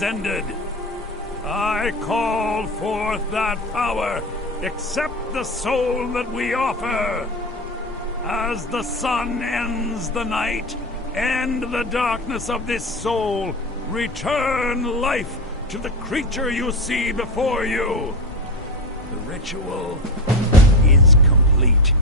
has ended. I call forth that power. Accept the soul that we offer. As the sun ends the night, end the darkness of this soul. Return life to the creature you see before you. The ritual is complete.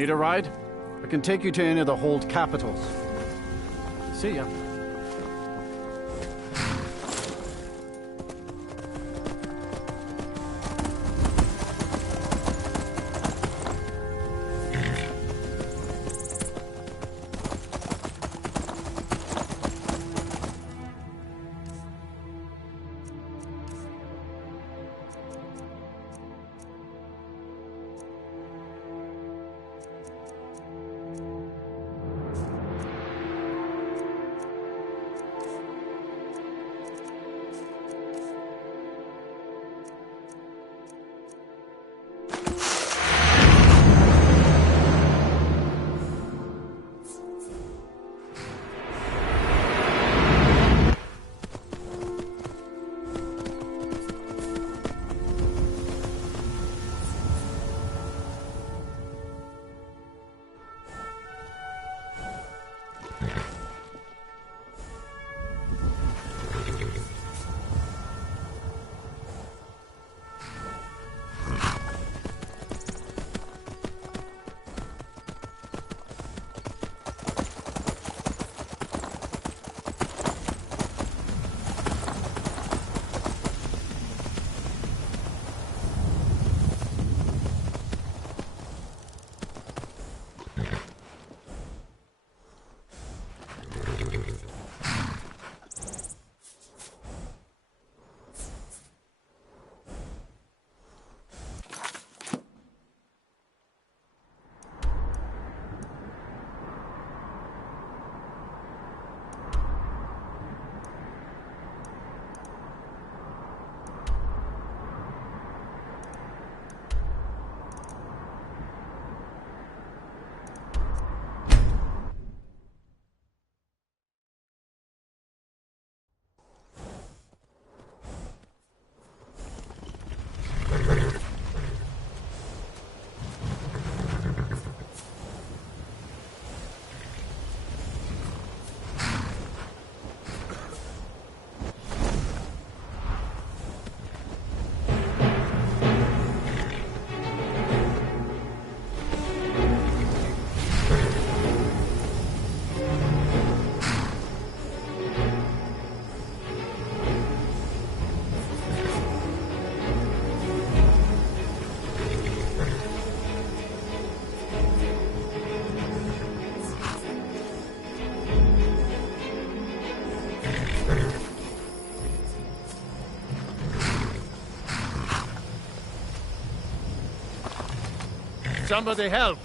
Need a ride? I can take you to any of the hold capitals. See ya. Somebody help!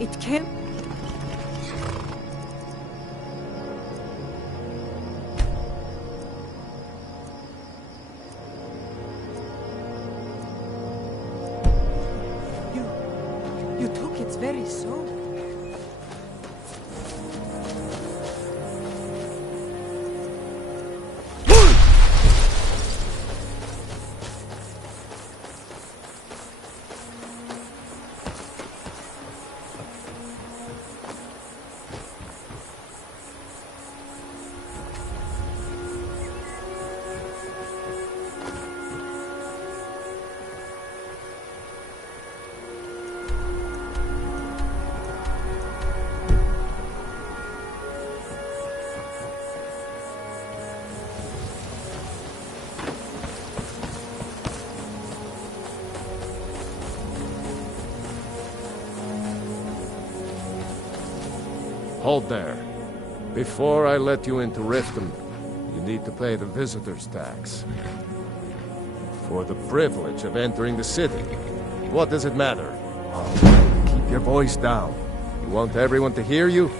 It can't... You took its very soul. Hold there. Before I let you into Riften, you need to pay the visitor's tax. For the privilege of entering the city. What does it matter? Oh, keep your voice down. You want everyone to hear you?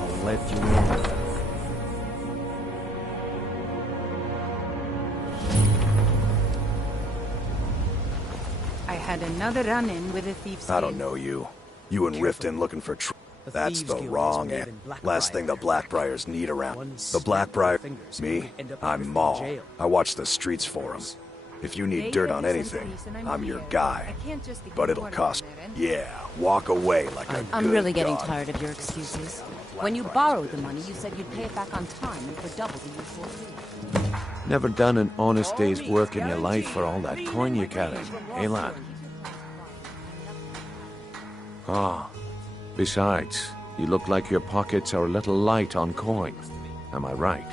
I'll let you in. I had another run-in with a thief's I don't know you. You and Riften looking for That's the wrong answer. Last thing the Blackbriars need around. The Blackbriar... Me? I'm Maul. I watch the streets for them. If you need dirt on anything, I'm your guy. But it'll cost... Yeah, walk away like a I'm good really getting dog. tired of your excuses. When you borrowed the money, you said you'd pay it back on time and for double the usual fee. Never done an honest day's work in your life for all that coin you carry, eh, lad? Ah. Besides, you look like your pockets are a little light on coin. Am I right?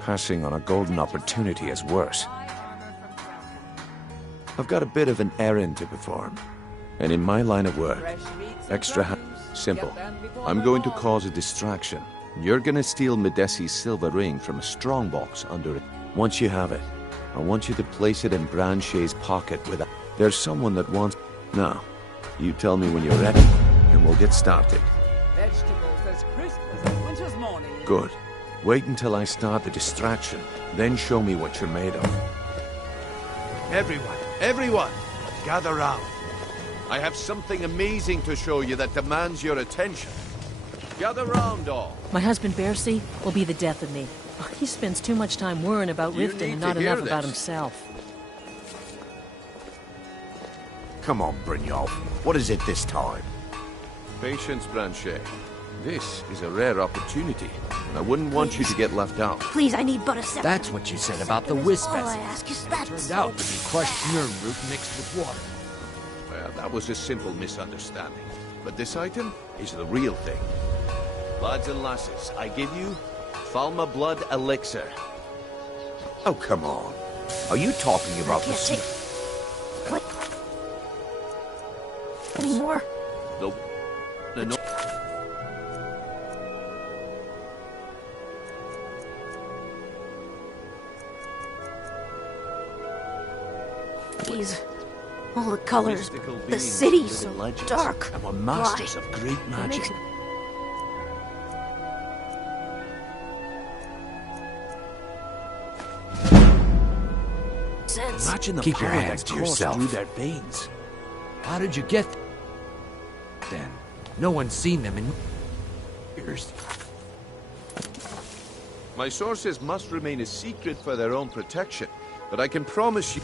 Passing on a golden opportunity is worse. I've got a bit of an errand to perform. And in my line of work, simple. I'm going to cause a distraction. You're gonna steal Medesi's silver ring from a strongbox under it. Once you have it, I want you to place it in Branche's pocket with a... There's someone that wants... Now, you tell me when you're ready, and we'll get started. Vegetables as crisp as a winter's morning. Good. Wait until I start the distraction, then show me what you're made of. Everyone, gather round. I have something amazing to show you that demands your attention. Gather round, all. My husband, Bercy, will be the death of me. He spends too much time worrying about You Riften need and to not hear enough about this. himself. Come on, Brynjolf. What is it this time? Patience, Branche. This is a rare opportunity, and I wouldn't want you to get left out. Please, I need but a second. That's what you said about the whiz All I fest. ask is that. Turned out to be crushed root mixed with water. Well, that was a simple misunderstanding. But this item is the real thing. Lads and lasses, I give you Falma Blood Elixir. Oh, come on. Are you talking about I can't take... What? Any more? No. No. These... all the colors. Mystical The beings city's live so in legends dark. and were masters Why? of great It magic. makes... sense. Imagine the Keep your power hands that coursed to yourself. through their veins. How did you get then? No one's seen them in years. My sources must remain a secret for their own protection, but I can promise you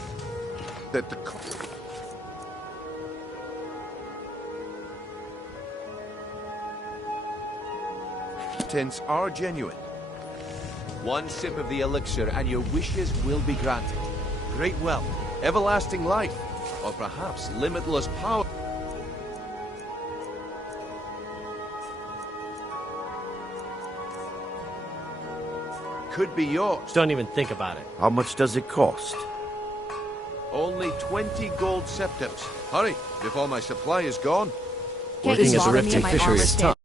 that the... contents are genuine. One sip of the elixir and your wishes will be granted. Great wealth, everlasting life, or perhaps limitless power. Could be yours. Don't even think about it. How much does it cost? Only 20 gold septims. Hurry, before my supply is gone. Can't Working you as a bother me Riften and my fisher armor is stand? tough.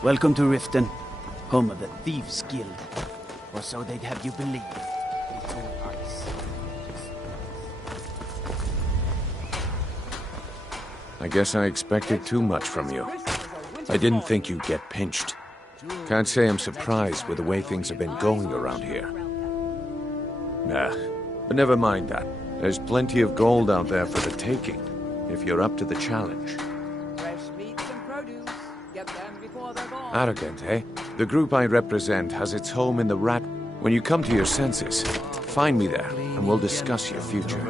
Welcome to Riften, home of the Thieves' Guild. Or so they'd have you believe. It's all ice. I guess I expected too much from you. I didn't think you'd get pinched. Can't say I'm surprised with the way things have been going around here. Nah, but never mind that. There's plenty of gold out there for the taking, if you're up to the challenge. Arrogant, eh? The group I represent has its home in the rat... When you come to your senses, find me there, and we'll discuss your future.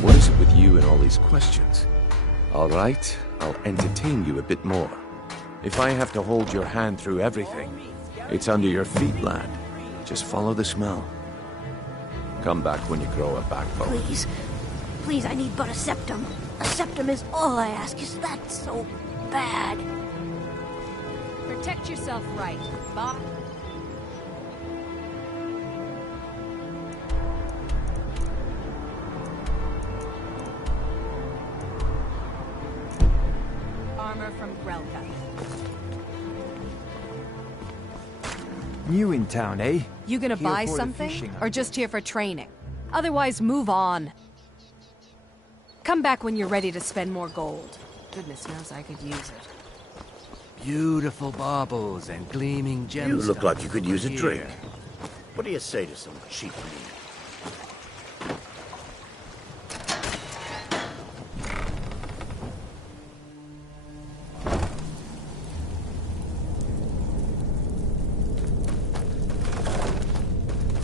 What is it with you and all these questions? All right, I'll entertain you a bit more. If I have to hold your hand through everything, it's under your feet, lad. Just follow the smell. Come back when you grow a backbone. Please. Please, I need but a septum. A septum is all I ask. Is that so bad? Protect yourself right, Bob. Armor from Grelka. New in town, eh? You gonna Here buy for the something? fishing, Or just here for training? Otherwise, move on. Come back when you're ready to spend more gold. Goodness knows I could use it. Beautiful baubles and gleaming gemstones. You look like you could use a here. drink. What do you say to some cheap meat?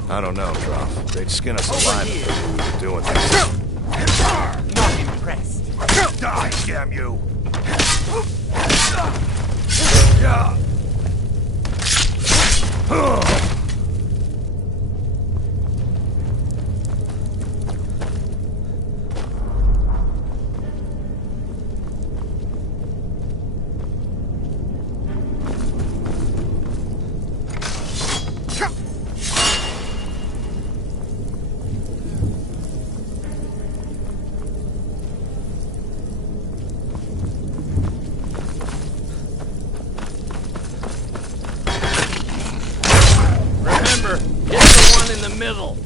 I don't know, Droff. They'd skin us alive if they knew we were doing this. Not impressed. Die, damn you! Middle.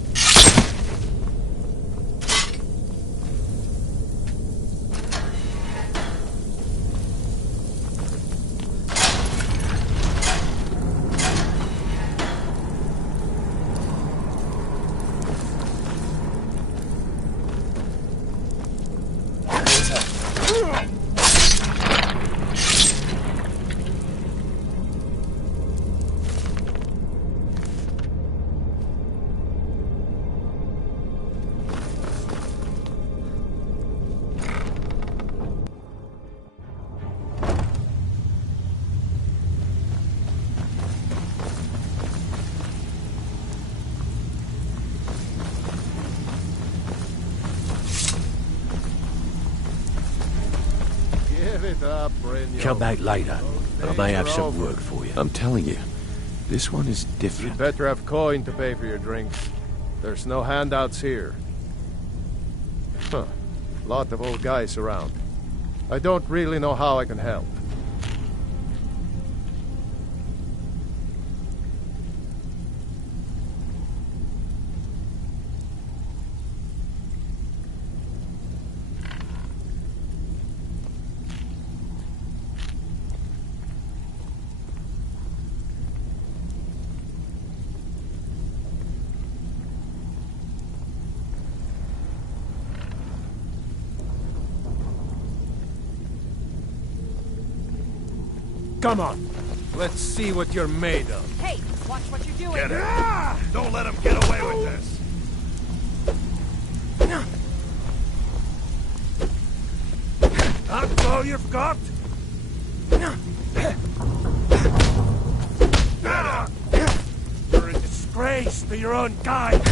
Come back later. I may have some work for you. I'm telling you, this one is different. You'd better have coin to pay for your drink. There's no handouts here. Huh. Lot of old guys around. I don't really know how I can help. Come on. Let's see what you're made of. Hey, watch what you're doing. Get it! Don't let him get away with this! That's all you've got? You're a disgrace to your own kind!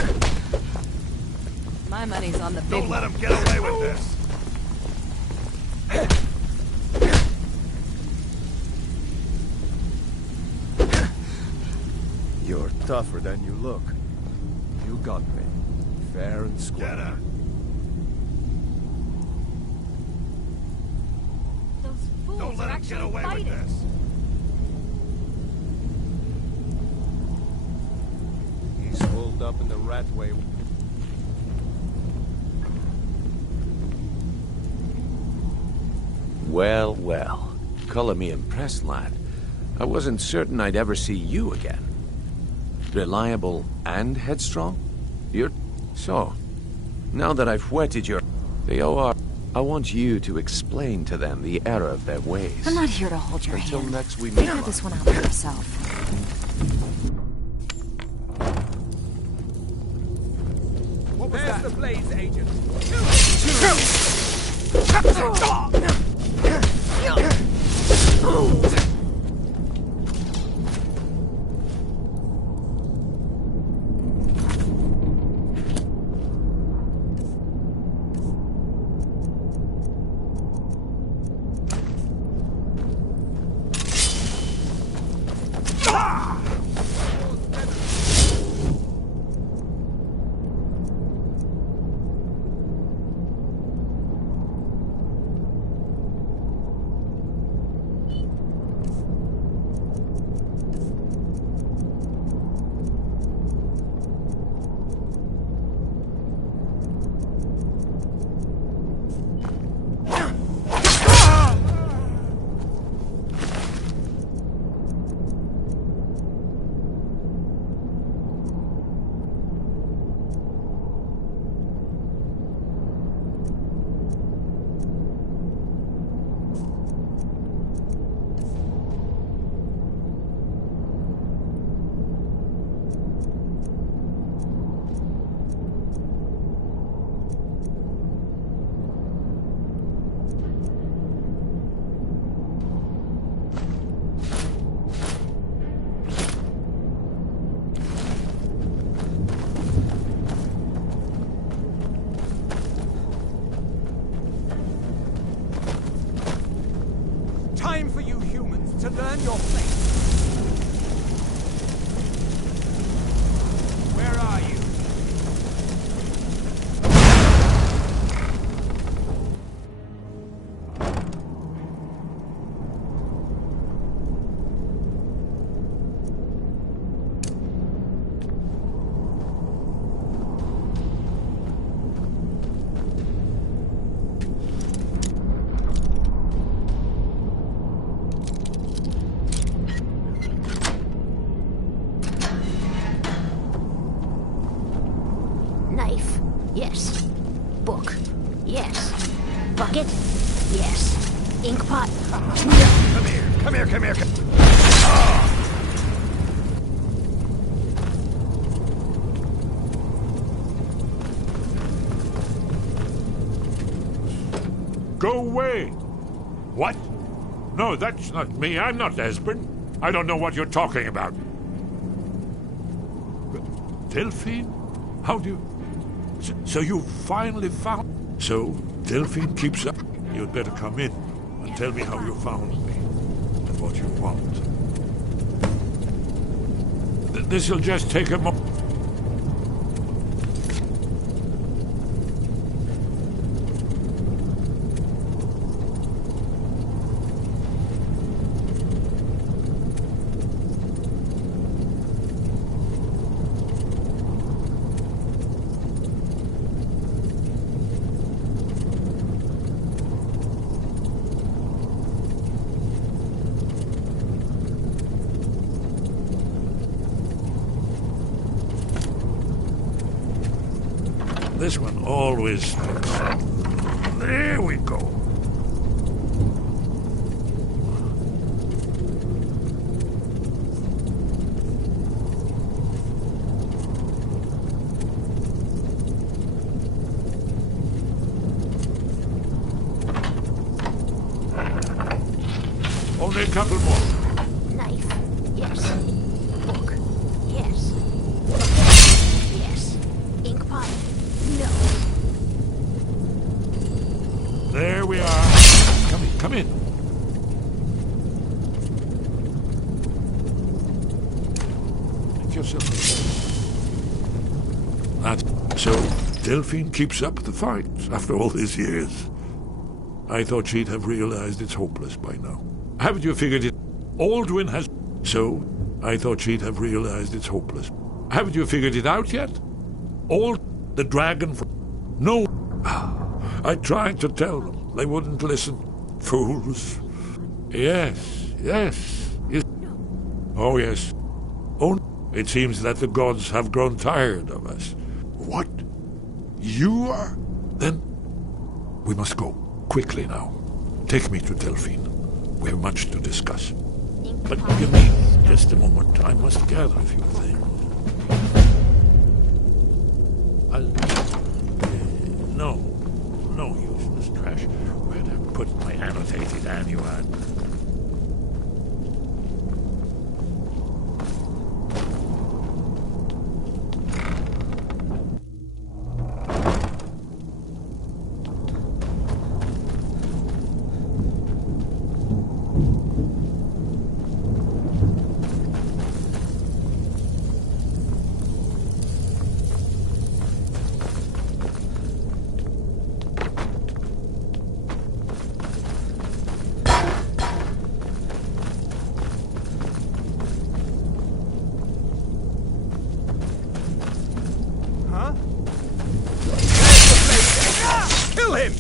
My money's on the big Don't let him get away with this! tougher than you look. You got me. Fair and square. Those fools Don't let are him get actually away fighting. with this. He's holed up in the Ratway. Well, well. Color me impressed, lad. I wasn't certain I'd ever see you again. Reliable and headstrong? So, now that I've whetted your... The OR... I want you to explain to them the error of their ways. I'm not here to hold your Until hand. next we meet. Figure this one out for yourself. What was that? The Blaze agent. Time for you humans to learn your place. Where are you? Knife. Yes. Book. Yes. Bucket. Yes. Ink pot. No. Come here, come here, come here. Go away. What? No, that's not me. I'm not Esbern. I don't know what you're talking about. Delphine? How do you... So you finally found... So, Delphine keeps up. You'd better come in and tell me how you found me and what you want. This'll just take a moment. This one always... There we go. Only a couple more. Knife. Yes. Book. Yes. Yes. Ink pot. No. There we are. Come in, come in. Make yourself That's so Delphine keeps up the fight after all these years. I thought she'd have realized it's hopeless by now. Haven't you figured it? Aldwin has... So, I thought she'd have realized it's hopeless. Haven't you figured it out yet? The dragon... No. I tried to tell them. They wouldn't listen. Fools. Yes. Oh, yes. Oh, it seems that the gods have grown tired of us. What? You are? Then we must go. Quickly now. Take me to Delphine. We have much to discuss. But give me just a moment. I must gather a few things. No useless trash. Where'd I put my annotated annuad? Kill him!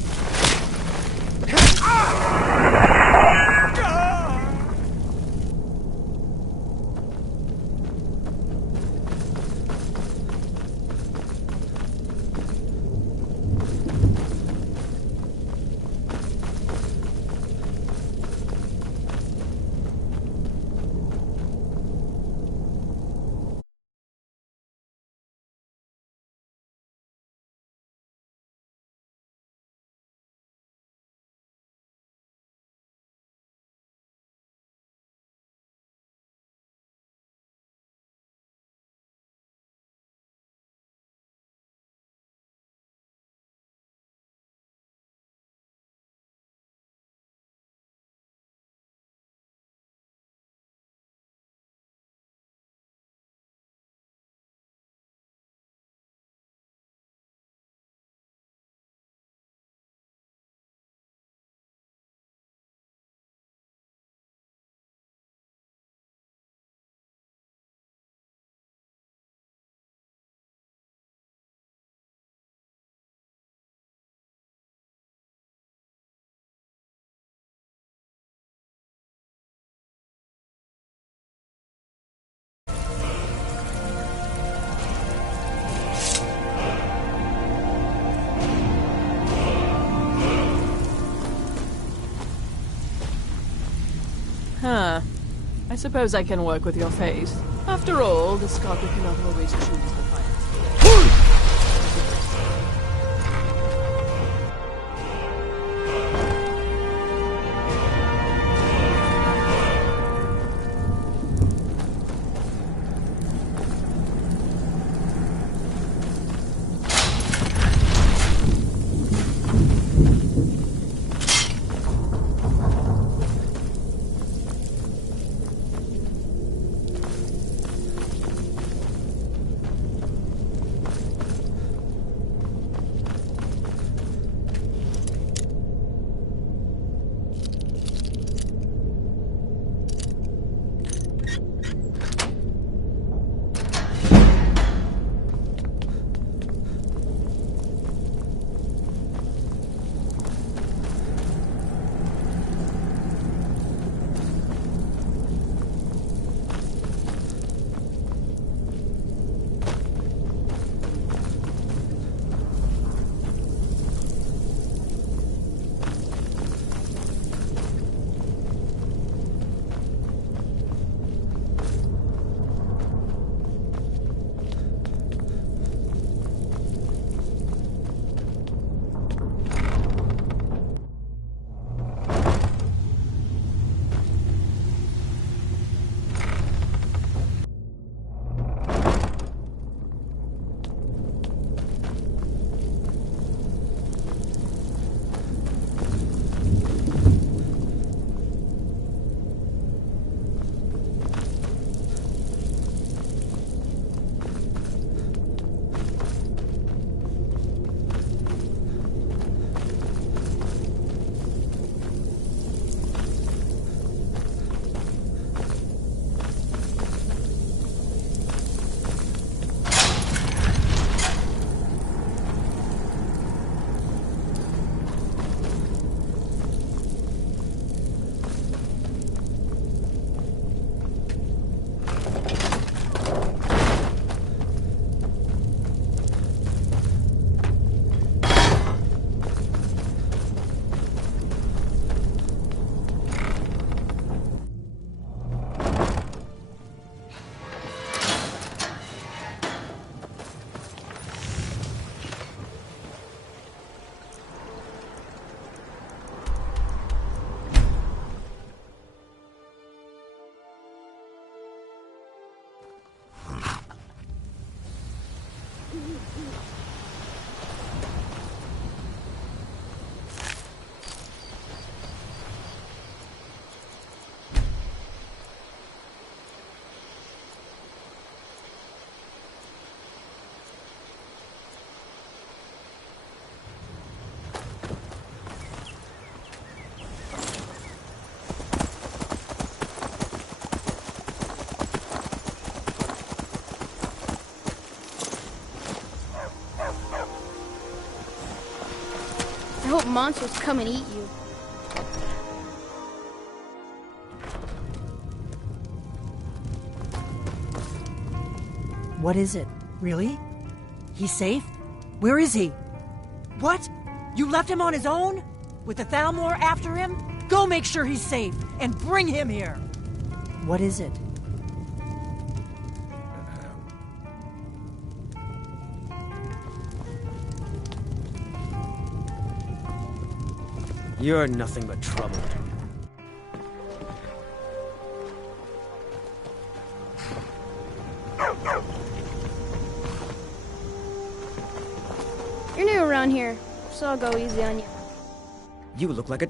Huh. I suppose I can work with your face. After all, the scholar cannot always choose the fight. I hope monsters come and eat you. What is it? Really? He's safe? Where is he? What? You left him on his own? With the Thalmor after him? Go make sure he's safe, and bring him here! What is it? You're nothing but trouble. You're new around here, so I'll go easy on you. You look like a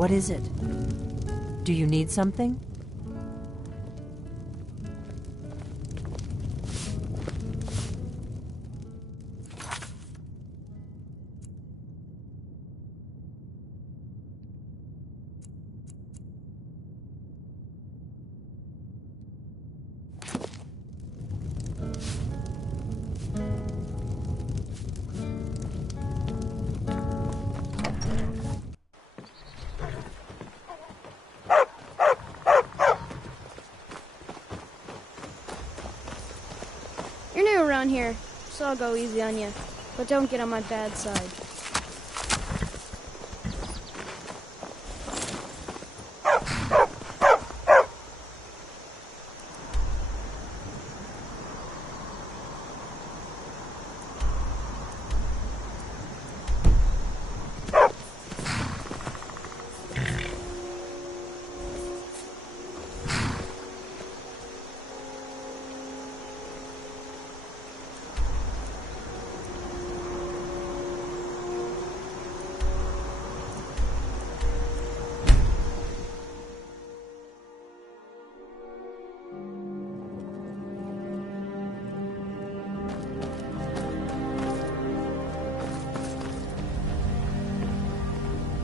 What is it? Do you need something? You're new around here, so I'll go easy on you. But don't get on my bad side.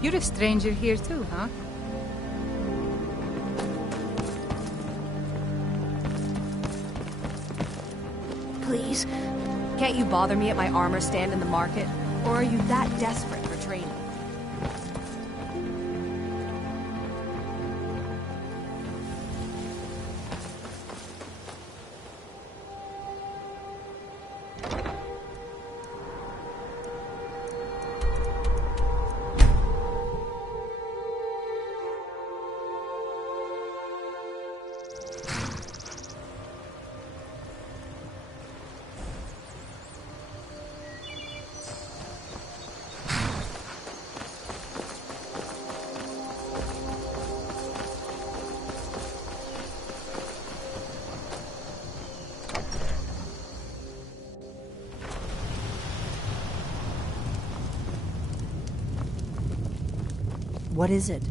You're a stranger here too, huh? Please. Can't you bother me at my armor stand in the market? Or are you that desperate for training? What is it?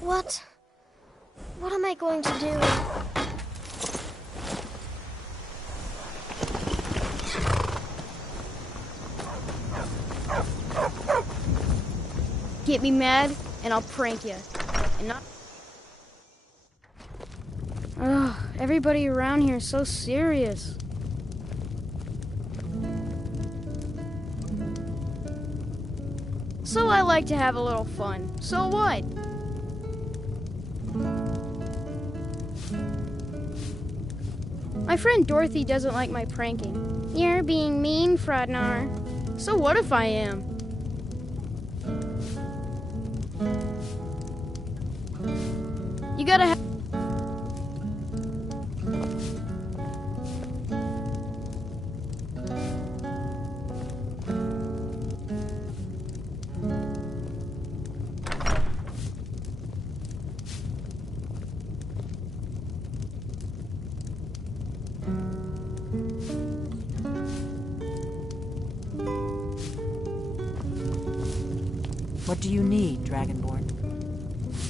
What? What am I going to do? Get me mad, and I'll prank you. And not... Ugh, everybody around here is so serious. So I like to have a little fun. So what? My friend Dorothy doesn't like my pranking. You're being mean, Frodnar. So what if I am? You gotta have... What do you need, Dragonborn?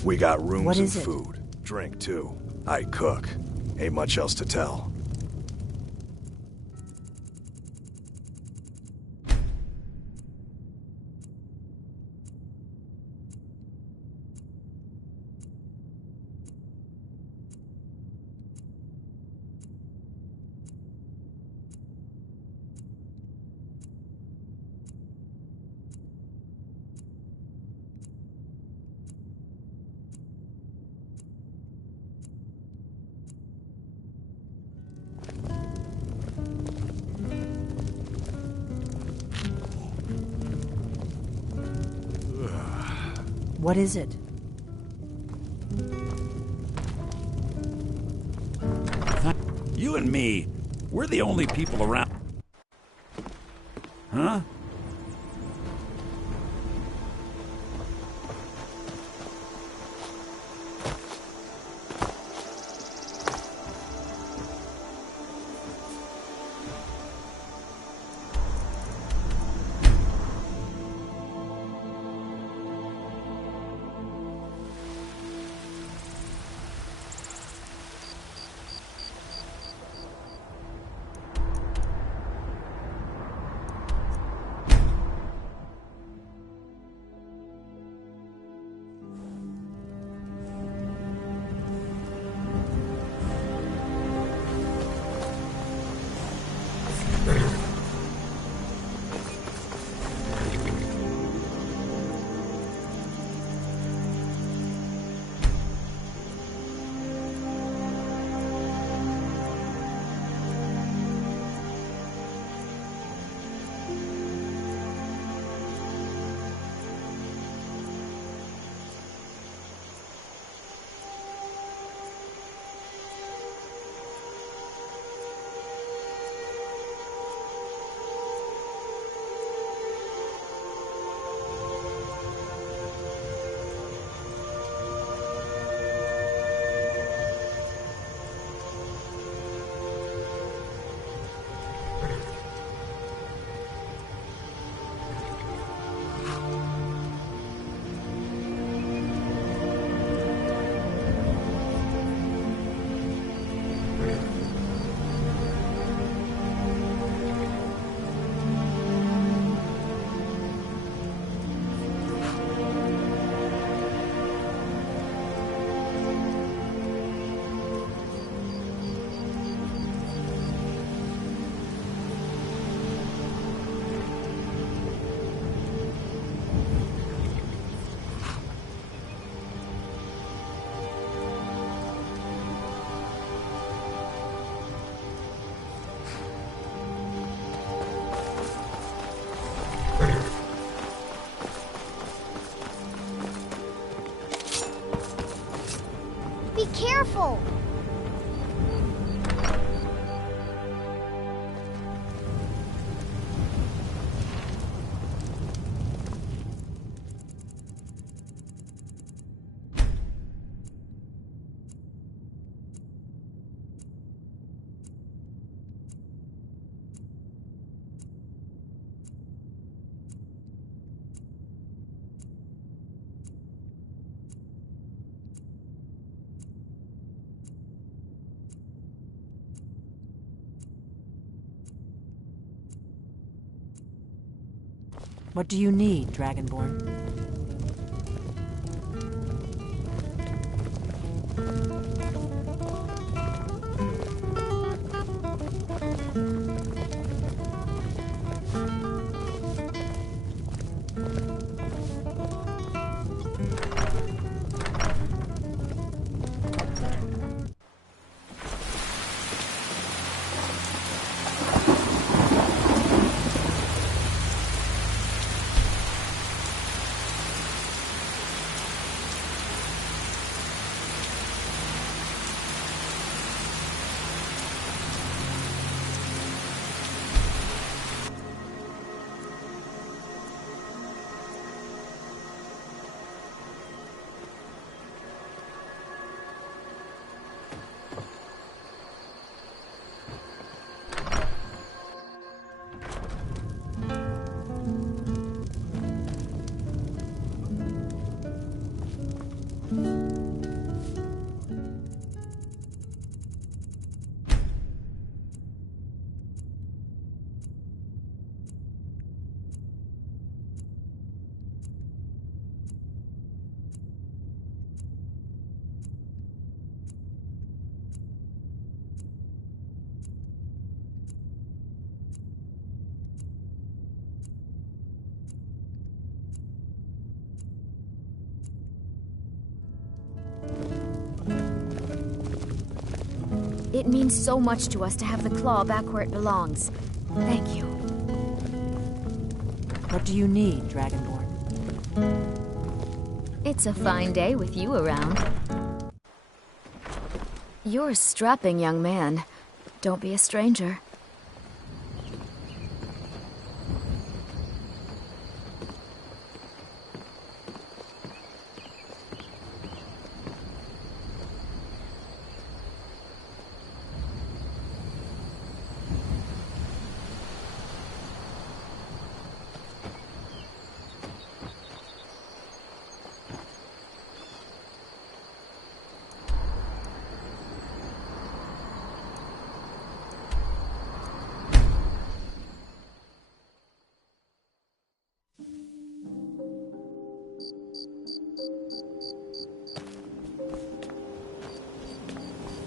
We got rooms What and is it? food. Drink, too. I cook. Ain't much else to tell. What is it? You and me, we're the only people around. Huh? Be careful! What do you need, Dragonborn? It means so much to us to have the claw back where it belongs. Thank you. What do you need, Dragonborn? It's a fine day with you around. You're a strapping young man. Don't be a stranger.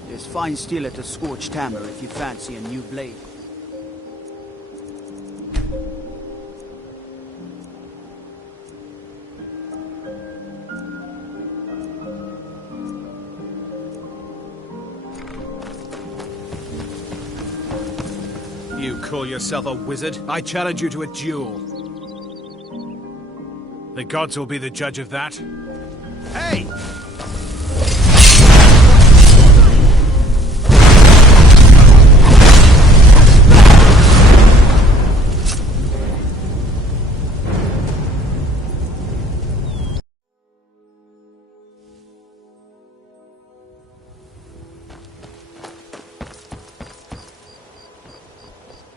There's fine steel at the Scorched Hammer if you fancy a new blade. You call yourself a wizard? I challenge you to a duel. The gods will be the judge of that. Hey!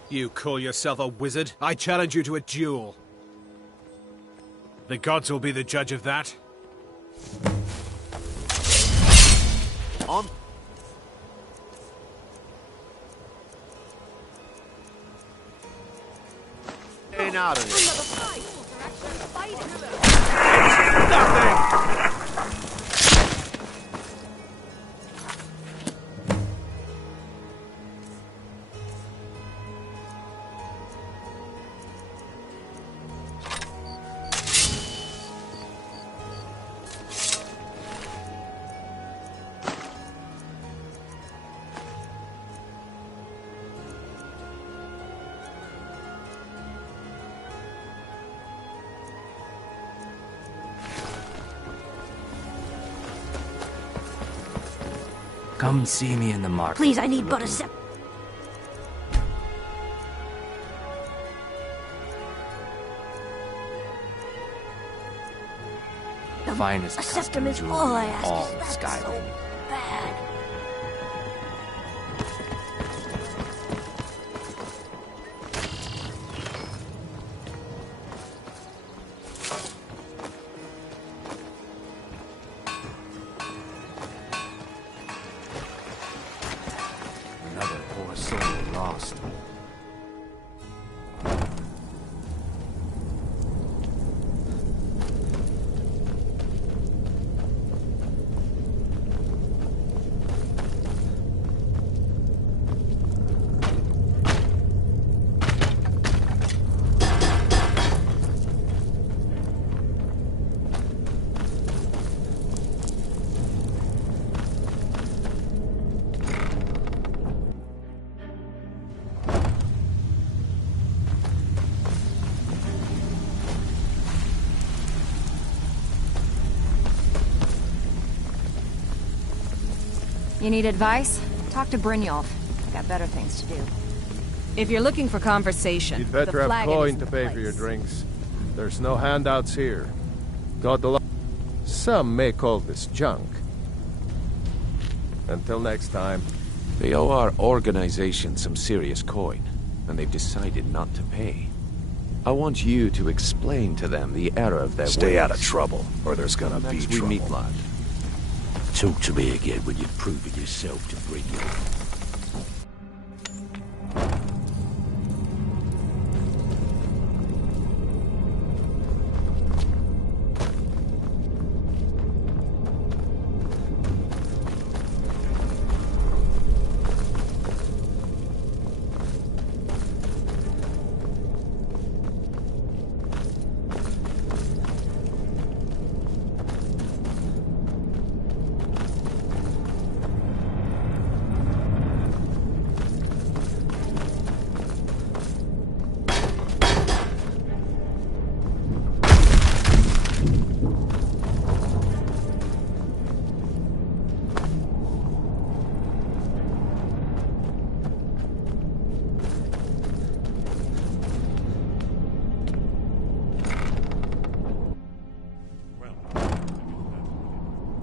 You call yourself a wizard? I challenge you to a duel. The gods will be the judge of that. On. Getting out of here. Nothing! Come see me in the market. Please, I need but a sep. Finest A septum is all I ask. All Is that Skyrim. so bad? Another poor soul lost. You need advice? Talk to Brynjolf. I got better things to do. If you're looking for conversation, You'd better the have flagon coin isn't to the pay for your place. drinks. There's no handouts here. God the Some may call this junk. Until next time. They owe our organization some serious coin, and they've decided not to pay. I want you to explain to them the error of their ways. Stay out of trouble, or there's gonna be Next we trouble. meet, lad. Talk to me again when you've proven yourself to Brynjolf.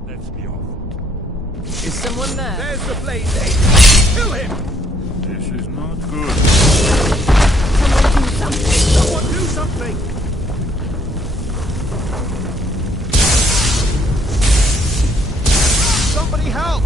Let's be off. Is someone there? There's the blade, Aiden. Kill him! This is not good. Someone do something! Somebody help!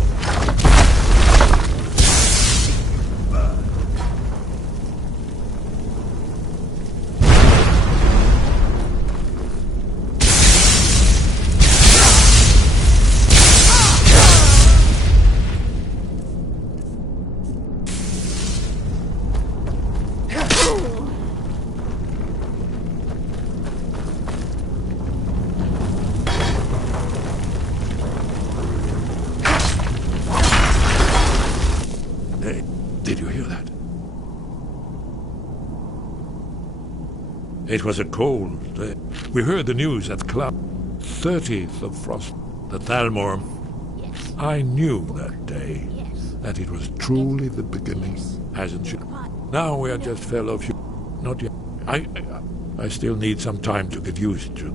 Hey, did you hear that? It was a cold day. We heard the news at Club. 30th of Frost. The Thalmor. Yes. I knew that day Yes. that it was truly the beginning, hasn't she? Now we are just fellow not yet. I still need some time to get used to.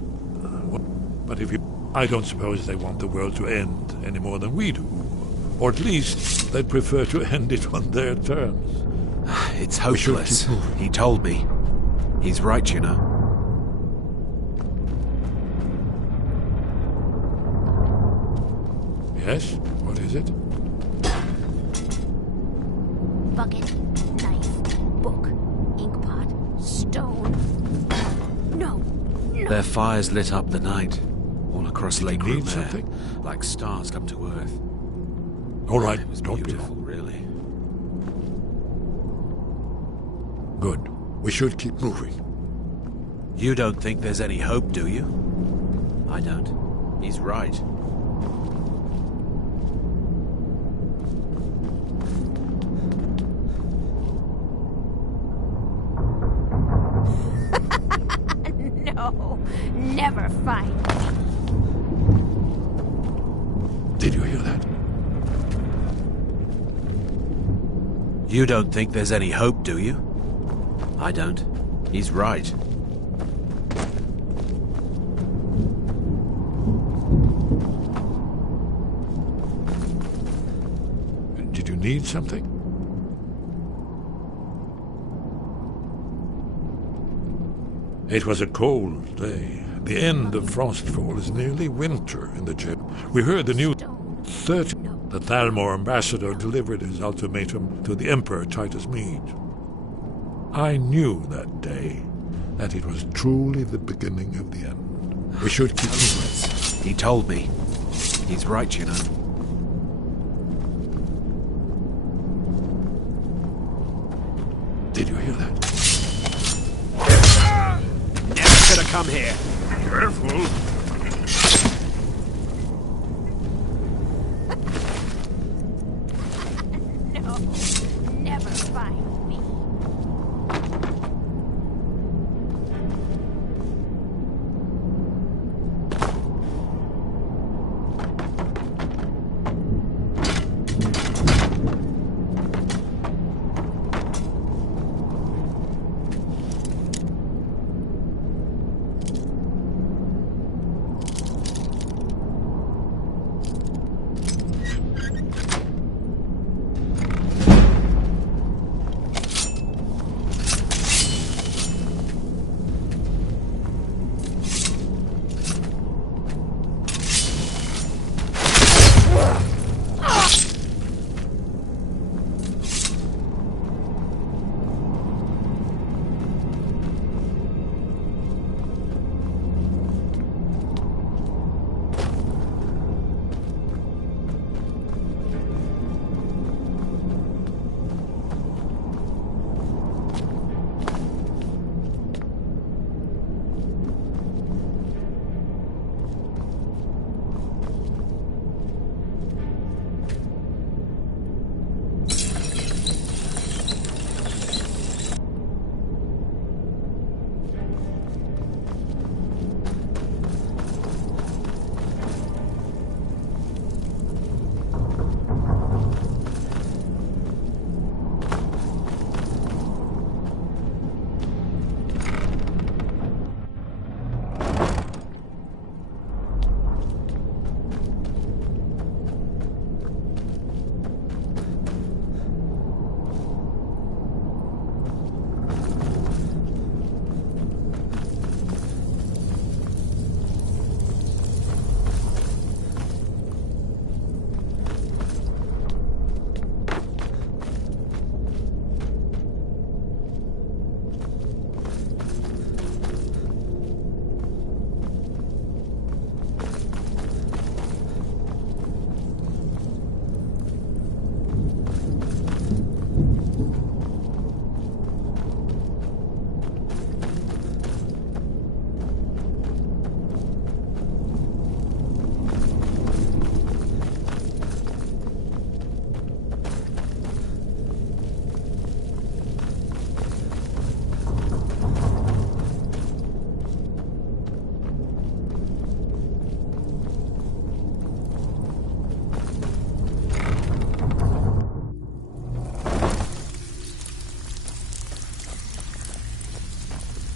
But if you, I don't suppose they want the world to end any more than we do, or at least they'd prefer to end it on their terms. It's We should hopeless. keep moving. He told me. He's right, you know. Yes? What is it? Bucket, knife, book, inkpot, stone. No, no. Their fires lit up the night, all across Lake Need Rumere, something? like stars come to Earth. All right, It was don't be beautiful, really. good. We should keep moving. You don't think there's any hope, do you? I don't. He's right. No, never fight. Did you hear that? You don't think there's any hope, do you? I don't. He's right. Did you need something? It was a cold day. The end of Frostfall is nearly winter in the jail. We heard the news. 30. The Thalmor ambassador delivered his ultimatum to the Emperor Titus Mede. I knew that day that it was truly the beginning of the end. We should keep moving. He told me. He's right, you know. Did you hear that? Never should have come here. Careful. No, never find me.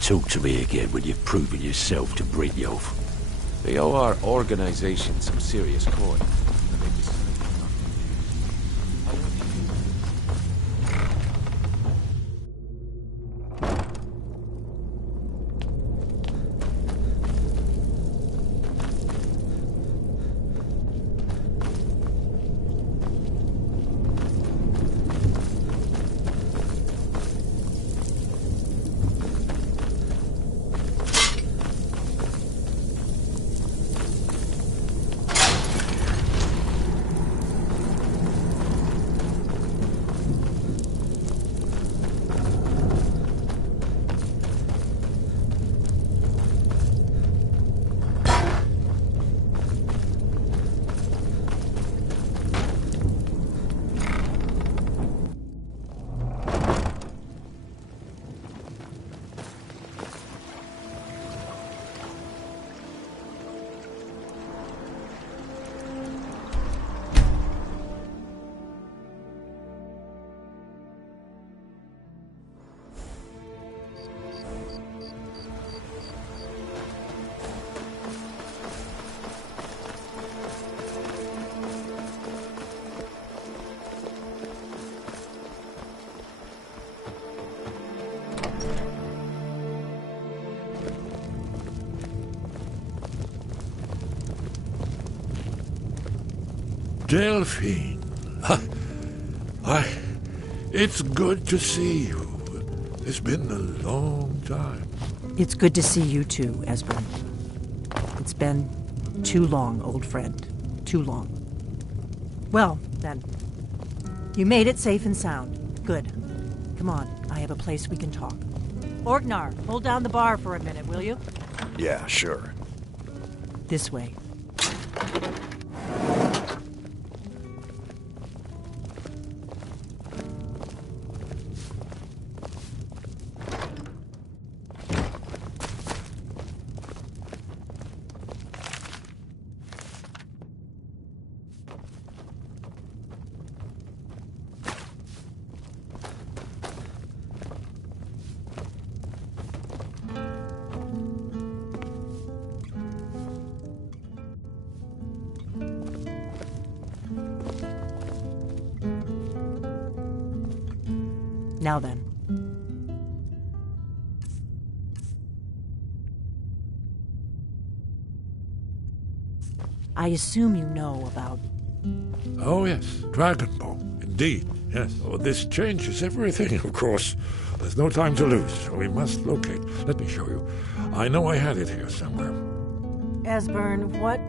Talk to me again when you've proven yourself to Brynjolf. They owe our organization some serious coin. Delphine. It's good to see you. It's been a long time. It's good to see you too, Esbern. It's been too long, old friend. Too long. Well, then. You made it safe and sound. Good. Come on, I have a place we can talk. Orgnar, hold down the bar for a minute, will you? Yeah, sure. This way. Now then. I assume you know about... Oh, yes. Dragonbone. Indeed. Yes. Oh, this changes everything, of course. There's no time to lose, so we must locate. Let me show you. I know I had it here somewhere. Esbern, what?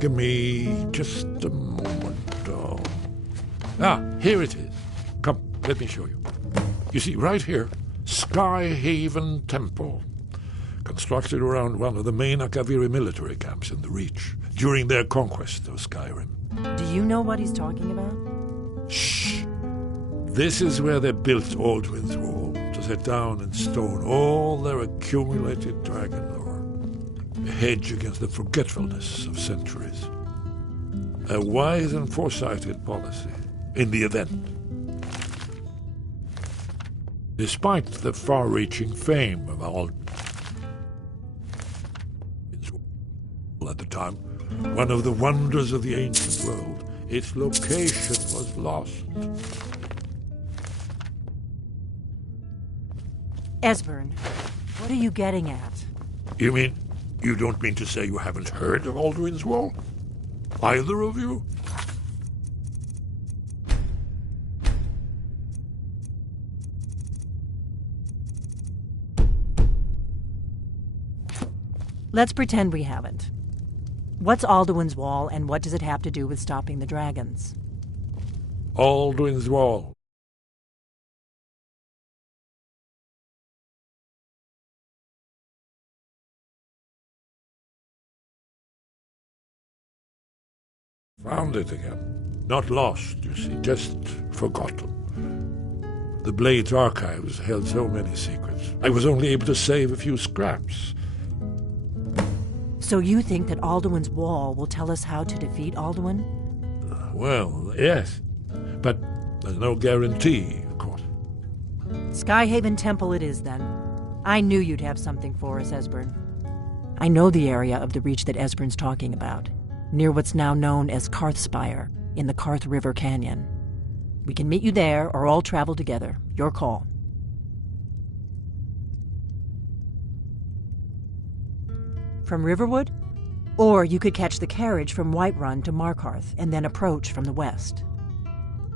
Give me just a moment. Oh. Ah, here it is. Come, let me show you. You see, right here, Skyhaven Temple. Constructed around one of the main Akaviri military camps in the Reach during their conquest of Skyrim. Do you know what he's talking about? Shh! This is where they built Alduin's Wall, to set down in stone all their accumulated dragon lore. A hedge against the forgetfulness of centuries. A wise and foresighted policy, in the event. Despite the far-reaching fame of Alduin's Wall at the time, one of the wonders of the ancient world, its location was lost. Esbern, what are you getting at? You mean, you don't mean to say you haven't heard of Alduin's Wall? Either of you? Let's pretend we haven't. What's Alduin's Wall, and what does it have to do with stopping the dragons? Alduin's Wall. Found it again. Not lost, you see, just forgotten. The Blade's archives held so many secrets. I was only able to save a few scraps. So you think that Alduin's Wall will tell us how to defeat Alduin? Well, yes. But there's no guarantee, of course. Skyhaven Temple it is, then. I knew you'd have something for us, Esbern. I know the area of the Reach that Esbern's talking about, near what's now known as Karthspire, in the Karth River Canyon. We can meet you there, or all travel together. Your call. From Riverwood? Or you could catch the carriage from Whiterun to Markarth, and then approach from the west.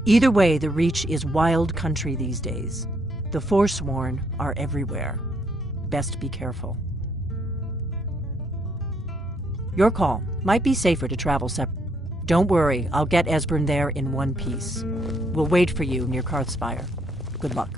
Either way, the Reach is wild country these days. The Forsworn are everywhere. Best be careful. Your call. Might be safer to travel separate. Don't worry, I'll get Esbern there in one piece. We'll wait for you near Karthspire. Good luck.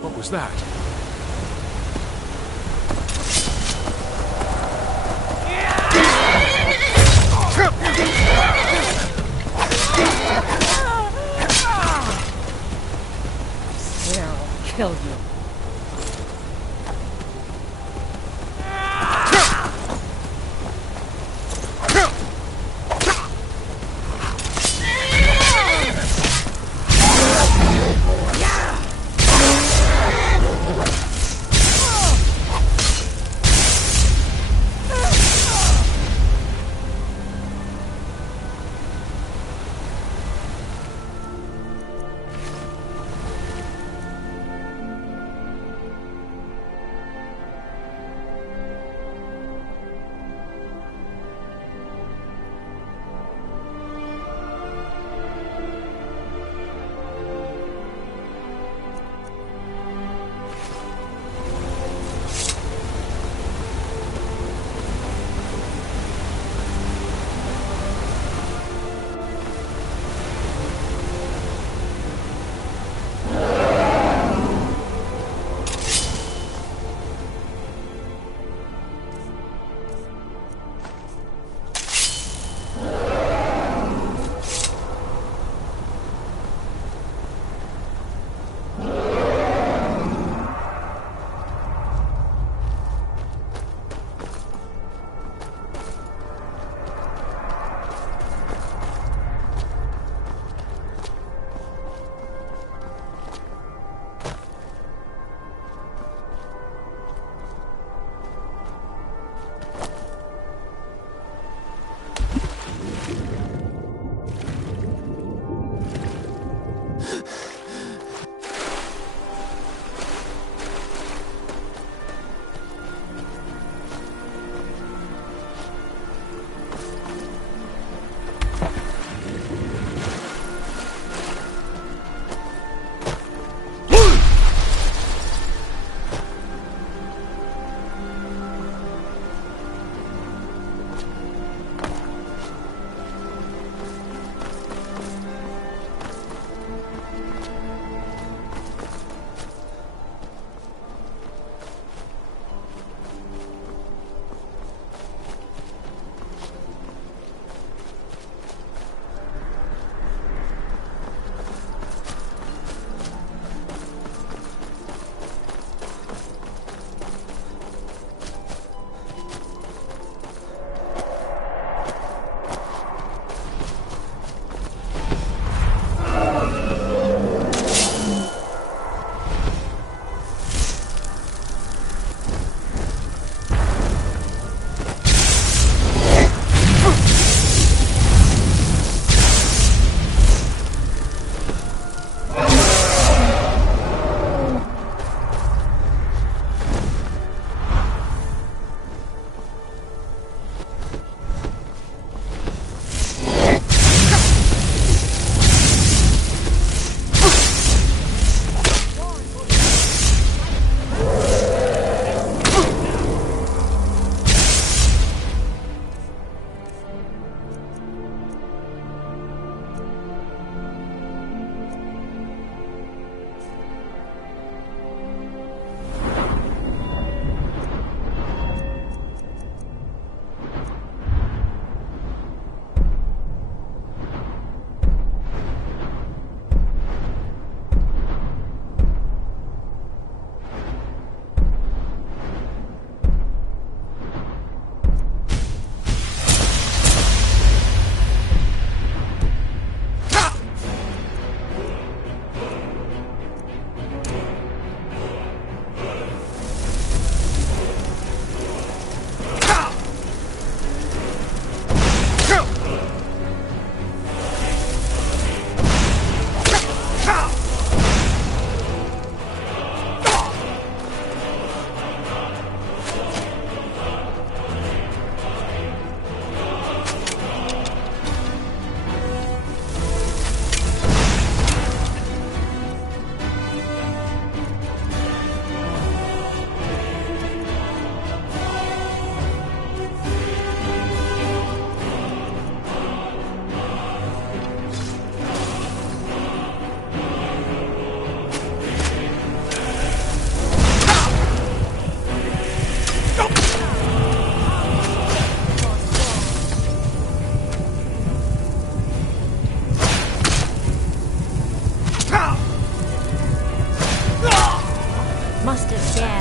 What was that? There, I'll kill you.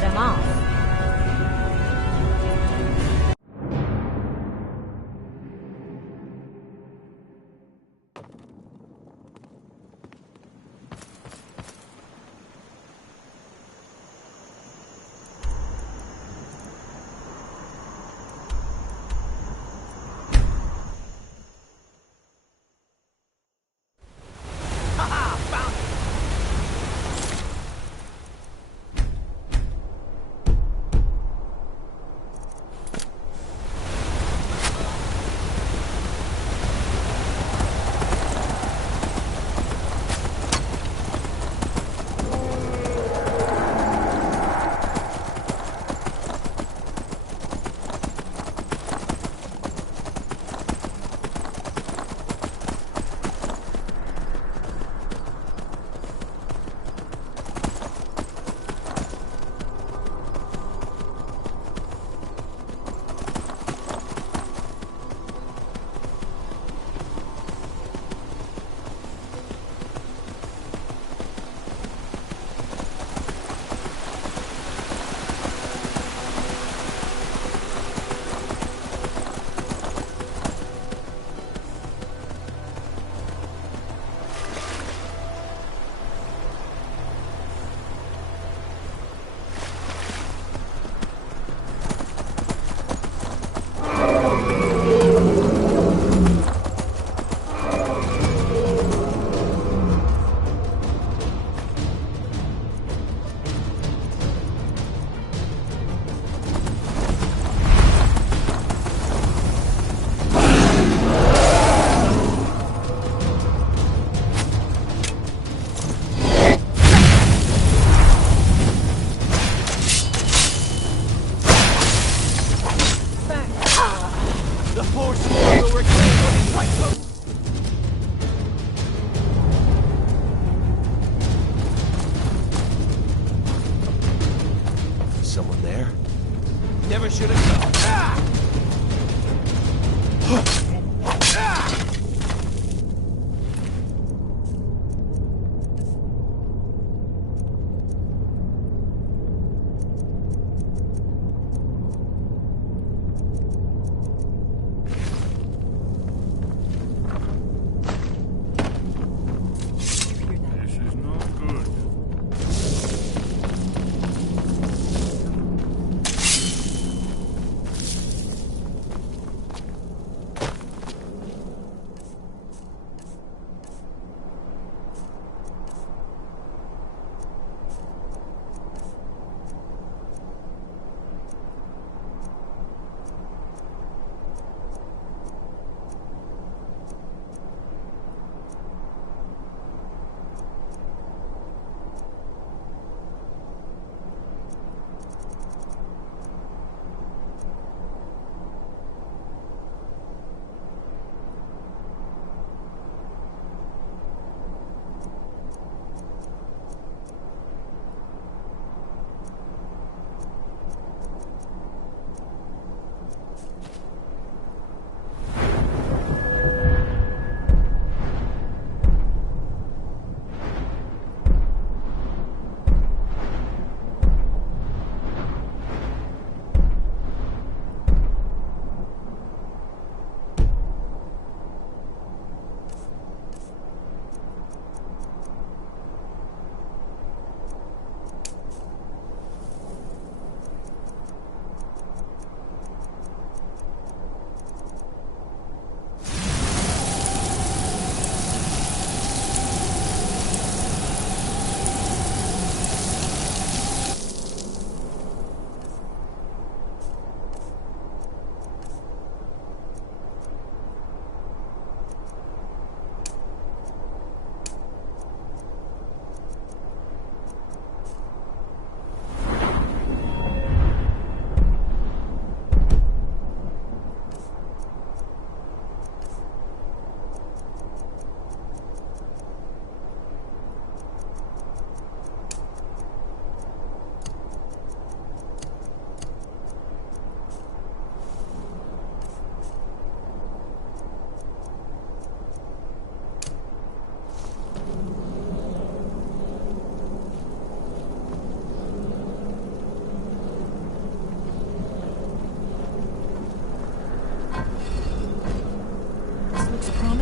them off. Someone there? Never should have gone.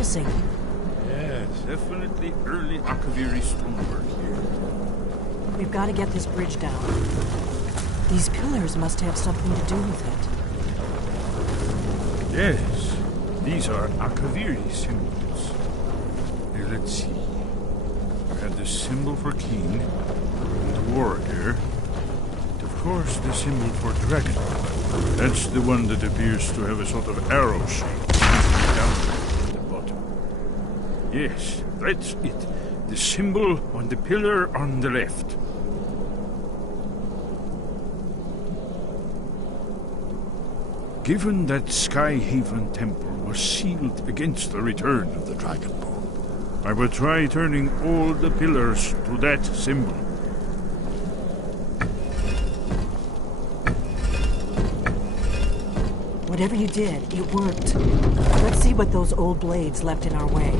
promising. Yes, definitely early Akaviri stonework here. We've got to get this bridge down. These pillars must have something to do with it. Yes, these are Akaviri symbols. Here, let's see. We had the symbol for king, and warrior, and of course the symbol for dragon. That's the one that appears to have a sort of arrow shape down at the bottom. Yes, that's it. The symbol on the pillar on the left. Given that Skyhaven Temple was sealed against the return of the Dragonborn, I will try turning all the pillars to that symbol. Whatever you did, it worked. Let's see what those old blades left in our way.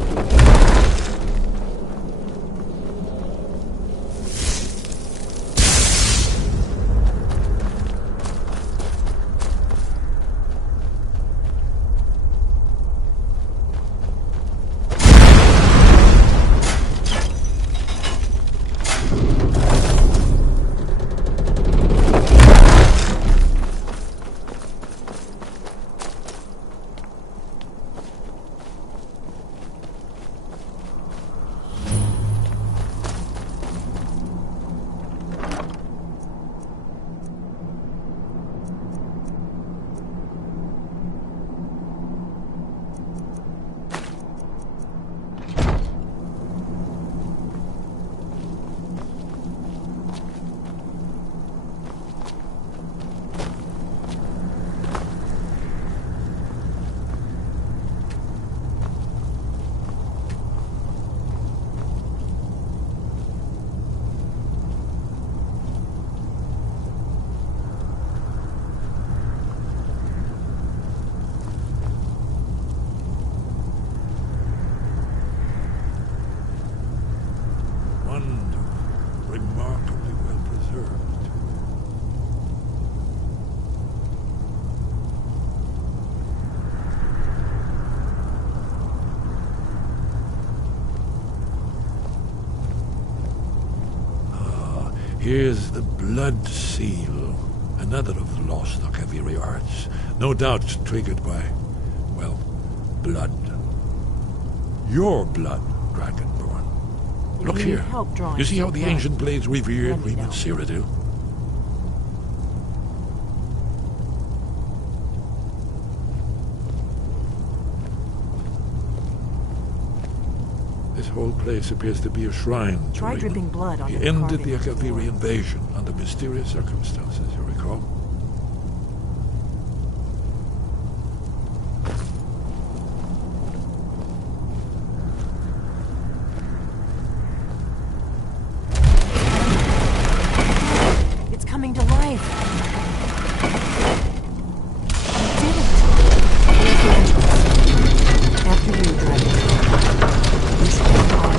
Remarkably well preserved. Ah, here's the Blood Seal, another of the lost Akaviri arts, no doubt triggered by, well, blood. Your blood, Dragonborn. Look here. You see how the ancient blades revered Reman Cyrodiil? This whole place appears to be a shrine to Try Reman. dripping blood on He the ended the carving. Akaviri invasion under mysterious circumstances, you recall? Coming to life. You did it. After you, Dragon. You should have gone.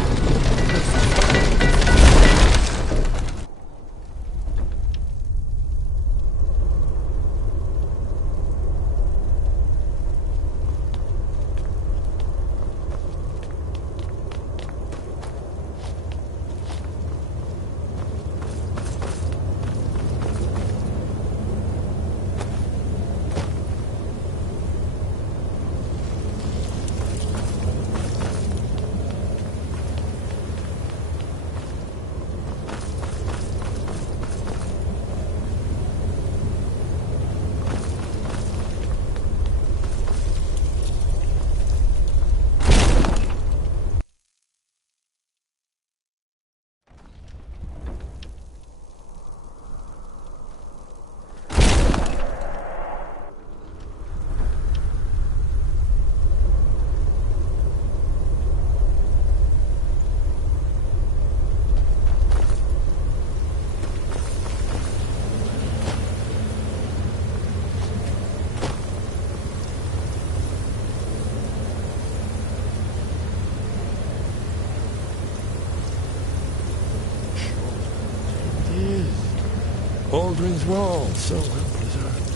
Aldrin's Wall, so well preserved.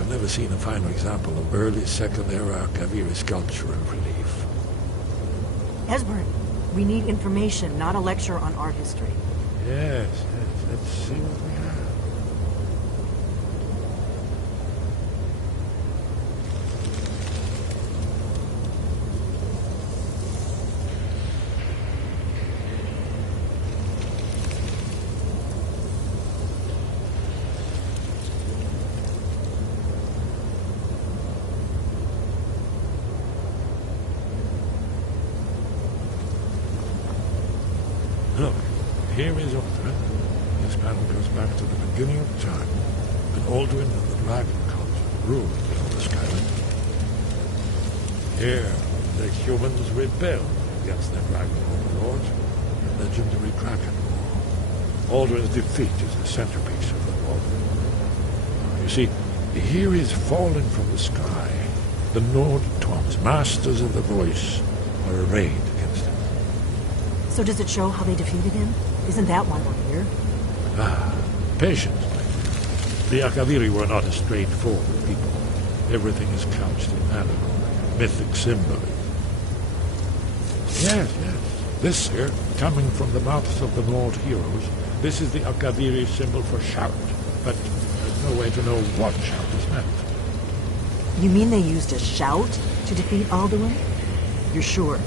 I've never seen a finer example of early Second Era Akaviri sculpture and relief. Esbern, we need information, not a lecture on art history. Yes. Let's see what we have. Look, here is Uthra. This panel goes back to the beginning of time, when Alduin and the Dragon Culture ruled over Skyrim. Here, the humans rebelled against their dragon overlords, the legendary Dragon War. Alduin's defeat is the centerpiece of the war. You see, here is fallen from the sky. The Nord Twins, masters of the voice, are arrayed against him. So does it show how they defeated him? Isn't that why we're here? Patience, my friend. The Akaviri were not a straightforward people. Everything is couched in allegory, mythic symbolism. Yes. This here, coming from the mouths of the Nord heroes, this is the Akaviri symbol for shout. But there's no way to know what shout is meant. You mean they used a shout to defeat Alduin? You're sure?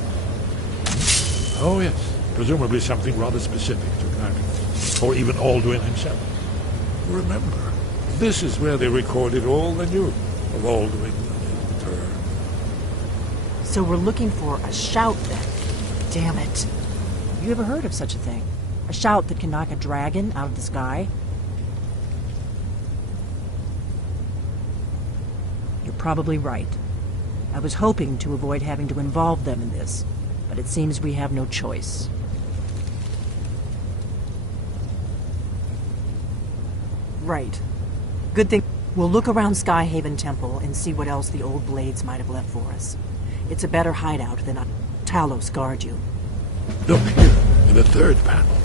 Oh, yes. Presumably something rather specific to Gnaga, or even Alduin himself. Remember, this is where they recorded all the news of Alduin and his return. So we're looking for a shout then. Damn it. You ever heard of such a thing? A shout that can knock a dragon out of the sky? You're probably right. I was hoping to avoid having to involve them in this, but it seems we have no choice. Right. Good thing. We'll look around Skyhaven Temple and see what else the old blades might have left for us. It's a better hideout than Talos guard you. Look here, in the third panel.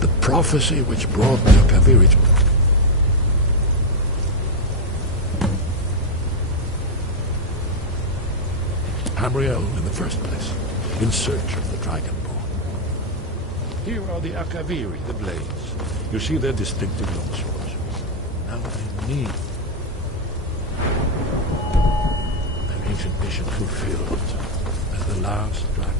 The prophecy which brought the Akaviri to... Hamriel in the first place, in search of the Dragonborn. Here are the Akaviri, the blades. You see their distinctive longswords. Now I need an ancient mission fulfilled as the last Dragonborn.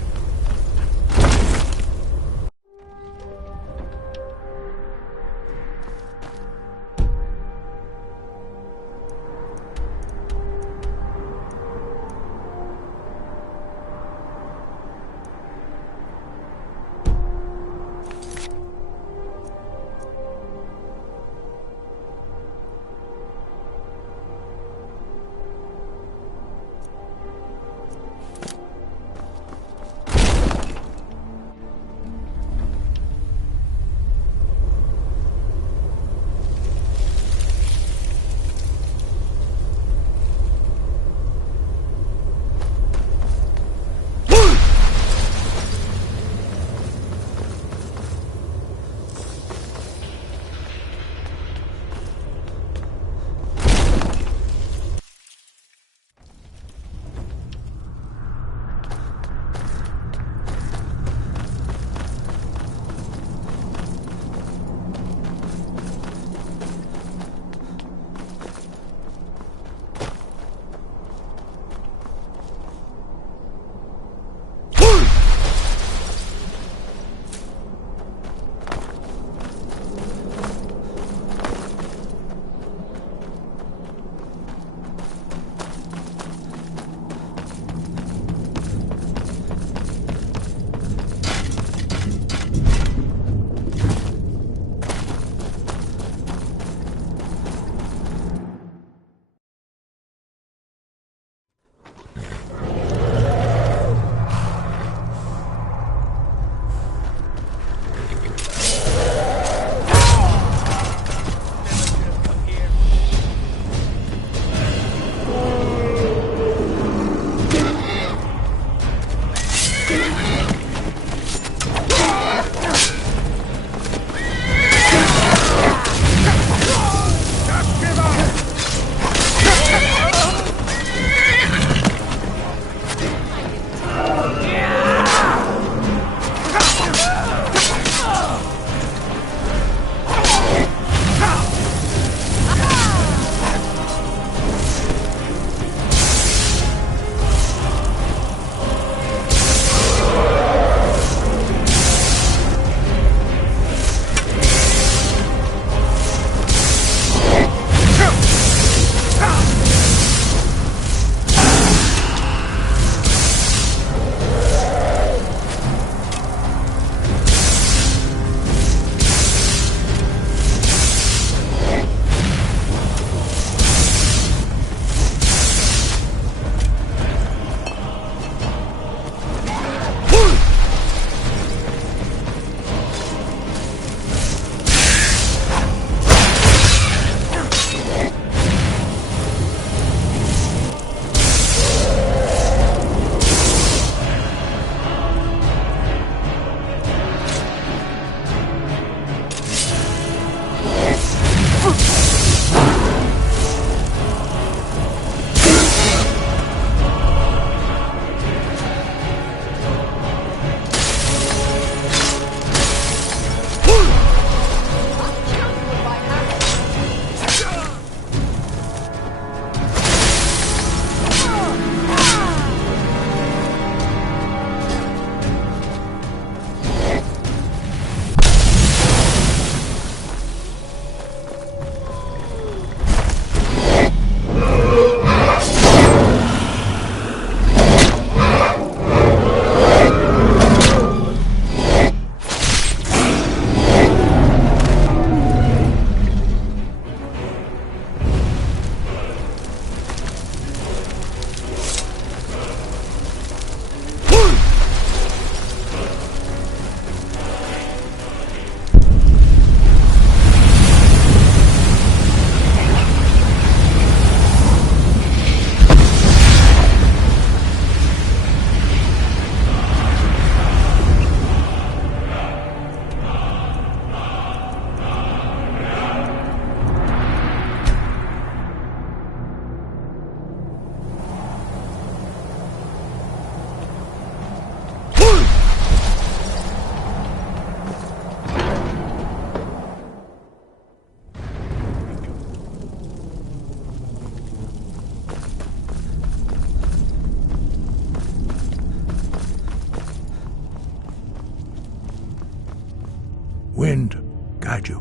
guide you.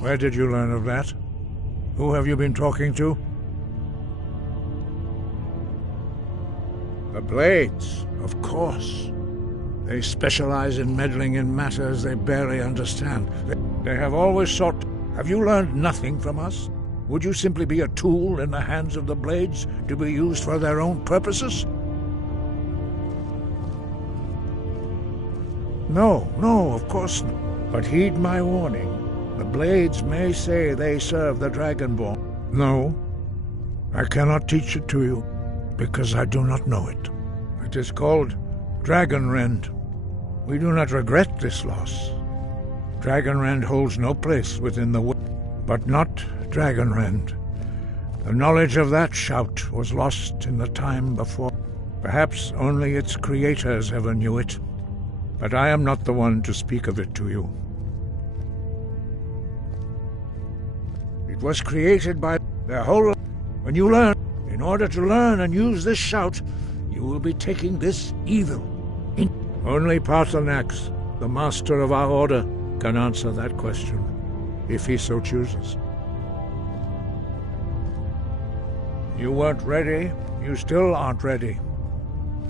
Where did you learn of that? Who have you been talking to? The Blades, of course. They specialize in meddling in matters they barely understand. They have always sought... Have you learned nothing from us? Would you simply be a tool in the hands of the Blades to be used for their own purposes? No, of course not. But heed my warning. The Blades may say they serve the Dragonborn. No, I cannot teach it to you, because I do not know it. It is called Dragonrend. We do not regret this loss. Dragonrend holds no place within the world, but not Dragonrend. The knowledge of that shout was lost in the time before. Perhaps only its creators ever knew it, but I am not the one to speak of it to you. It was created by their whole life. When you learn, in order to learn and use this shout, you will be taking this evil. Only Paarthurnax, the master of our order, can answer that question, if he so chooses. You weren't ready, you still aren't ready.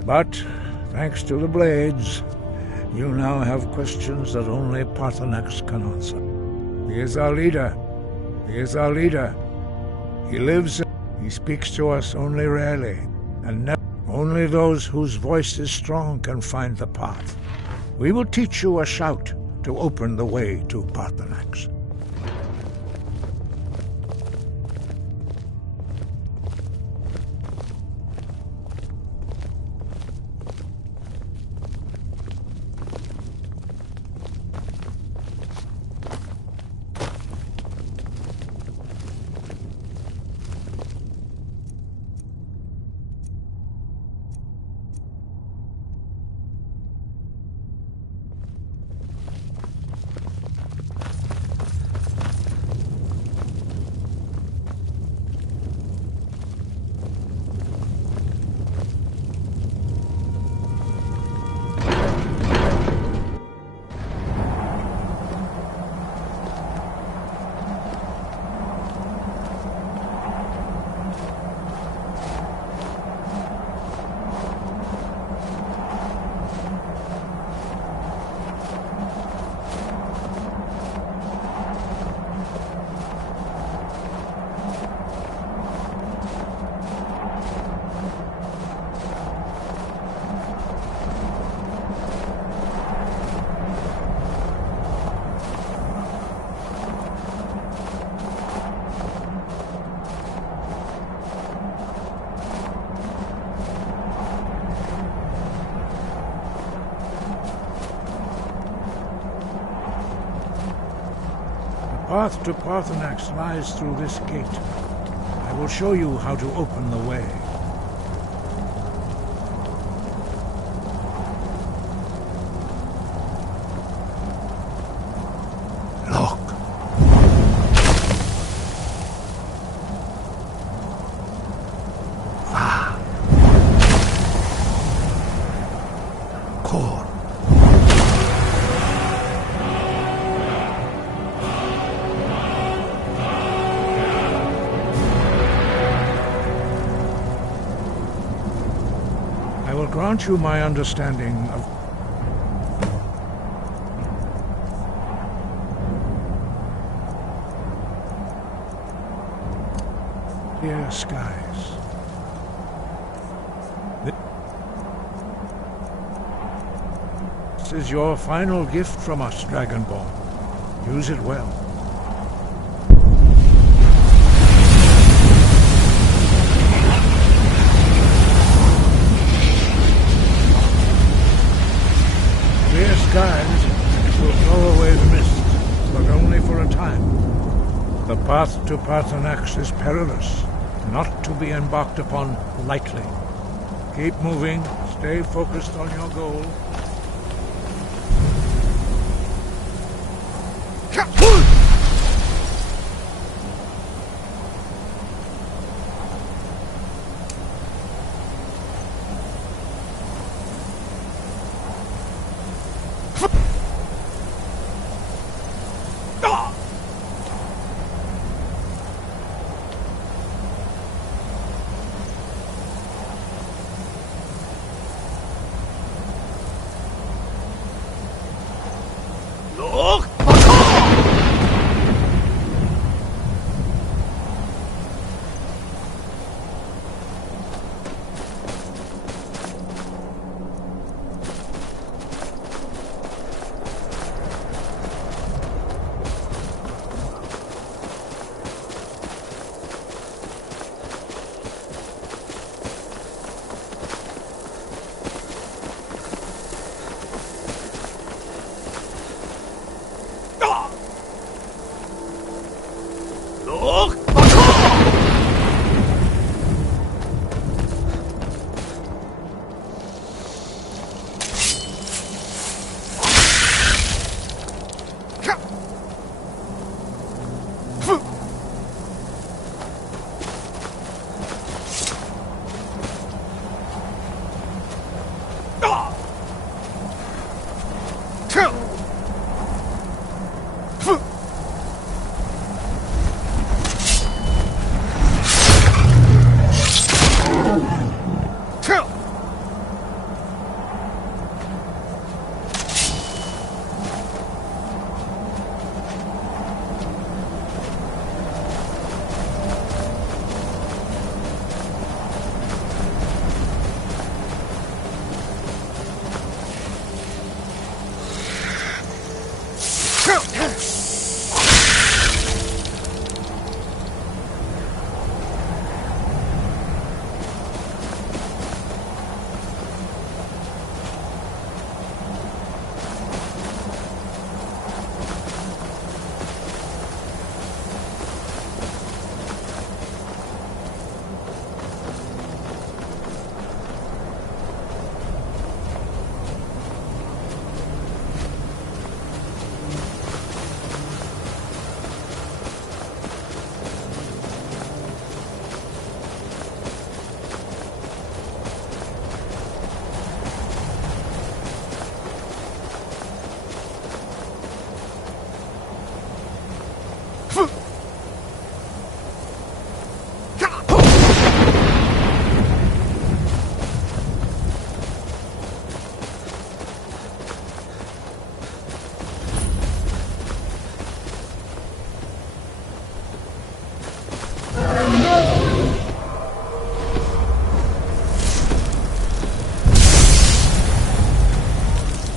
But, thanks to the Blades, you now have questions that only Paarthurnax can answer. He is our leader. He is our leader. He lives, he speaks to us only rarely, and never. Only those whose voice is strong can find the path. We will teach you a shout to open the way to Paarthurnax. The path to Paarthurnax lies through this gate. I will show you how to open the way. Grant you my understanding of clear skies. This is your final gift from us, Dragonborn. Use it well. Skies will blow away the mist, but only for a time. The path to Paarthurnax is perilous, not to be embarked upon lightly. Keep moving, stay focused on your goal.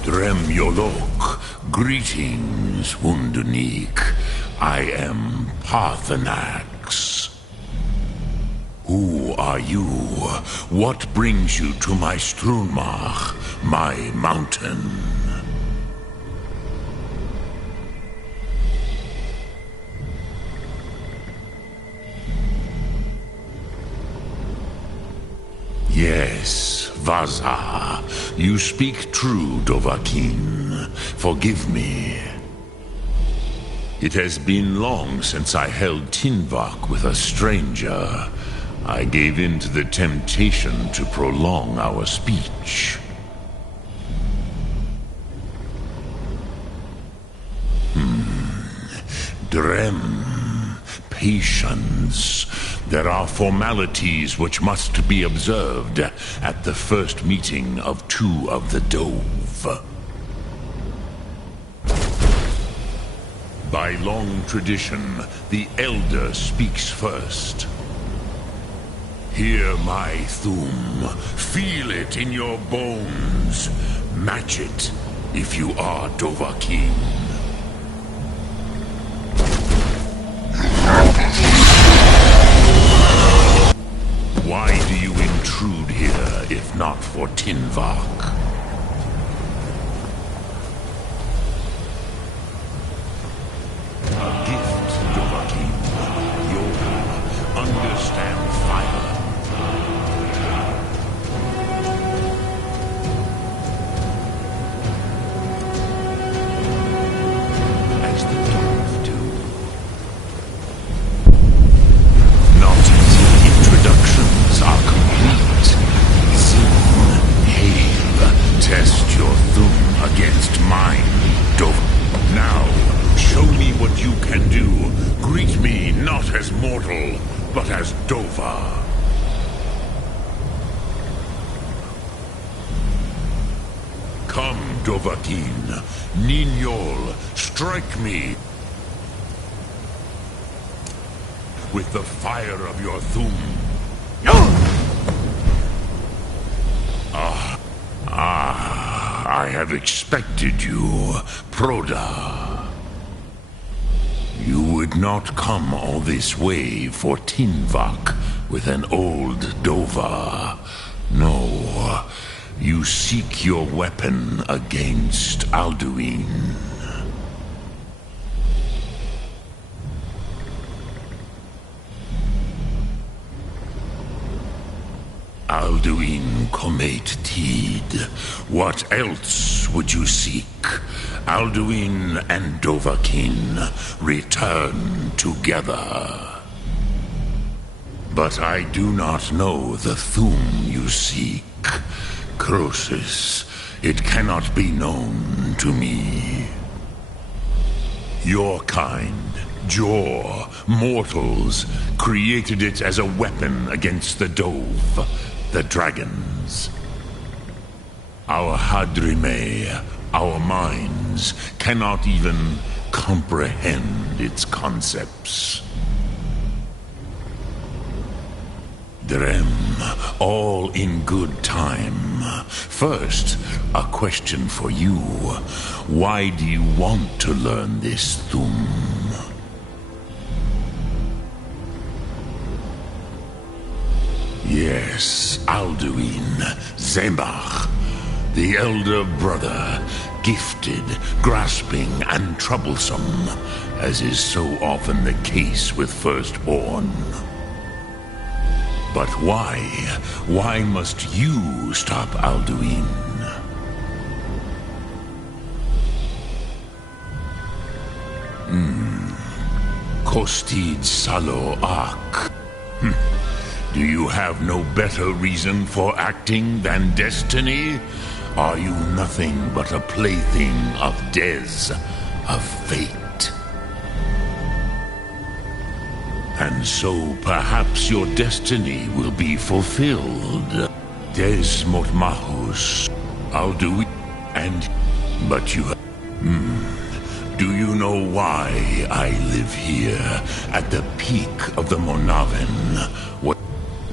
Dremyolok, greetings, Wunderneek. I am Paarthurnax. Who are you? What brings you to my Strunmach, my mountain? Yes, Vaza. You speak true, Dovahkiin. Forgive me. It has been long since I held Tinvak with a stranger. I gave in to the temptation to prolong our speech. Drem, patience. There are formalities which must be observed at the first meeting of two of the Dove. By long tradition, the Elder speaks first. Hear my Thu'um. Feel it in your bones. Match it if you are Dovahkiin. Why do you intrude here, if not for Tinvak? A gift, Dovahkiin. You understand fire. As the Dove do. Not until introductions are complete. Soon, hail. Test your Thu'um against mine, Dove. Now, show me what you can do. Greet me not as mortal, but as Dova. Come, Dovahkiin. Ninyol, strike me with the fire of your Thu'um. I have expected you, Proda. You would not come all this way for Tinvak with an old Dova. No, you seek your weapon against Alduin. Alduin Comate Teed. What else would you seek? Alduin and Dovahkiin return together. But I do not know the Thu'um you seek. Croesus, it cannot be known to me. Your kind, Jor, mortals, created it as a weapon against the Dove, the dragons. Our Hadrime, our minds, cannot even comprehend its concepts. Drem, all in good time. First, a question for you. Why do you want to learn this Thu'um? Yes, Alduin, Zemach, the elder brother, gifted, grasping, and troublesome, as is so often the case with firstborn. But why? Why must you stop Alduin? Kostid Salo Ak. Do you have no better reason for acting than destiny? Are you nothing but a plaything of Dez, of fate? And so perhaps your destiny will be fulfilled. Des Mortmahus, Alduin, and... But you... Do you know why I live here, at the peak of the Monaven? What?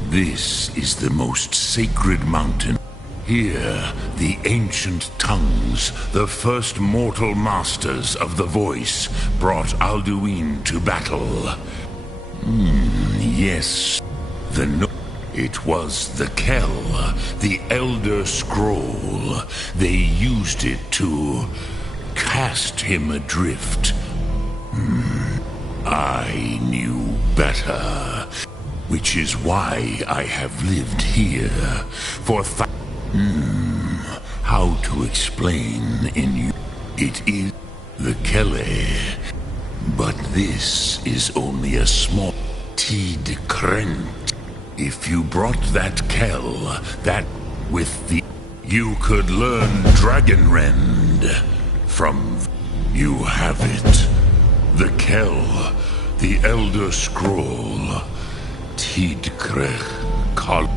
This is the most sacred mountain. Here, the ancient tongues, the first mortal masters of the voice, brought Alduin to battle. Yes, it was the Kell, the Elder Scroll. They used it to cast him adrift. I knew better, which is why I have lived here for how to explain in you? It is the Kelle, but this is only a small Tid Krent. If you brought that Kell, that with the... You could learn Dragonrend from... You have it. The Kell, the Elder Scroll, Tidkrech Kal...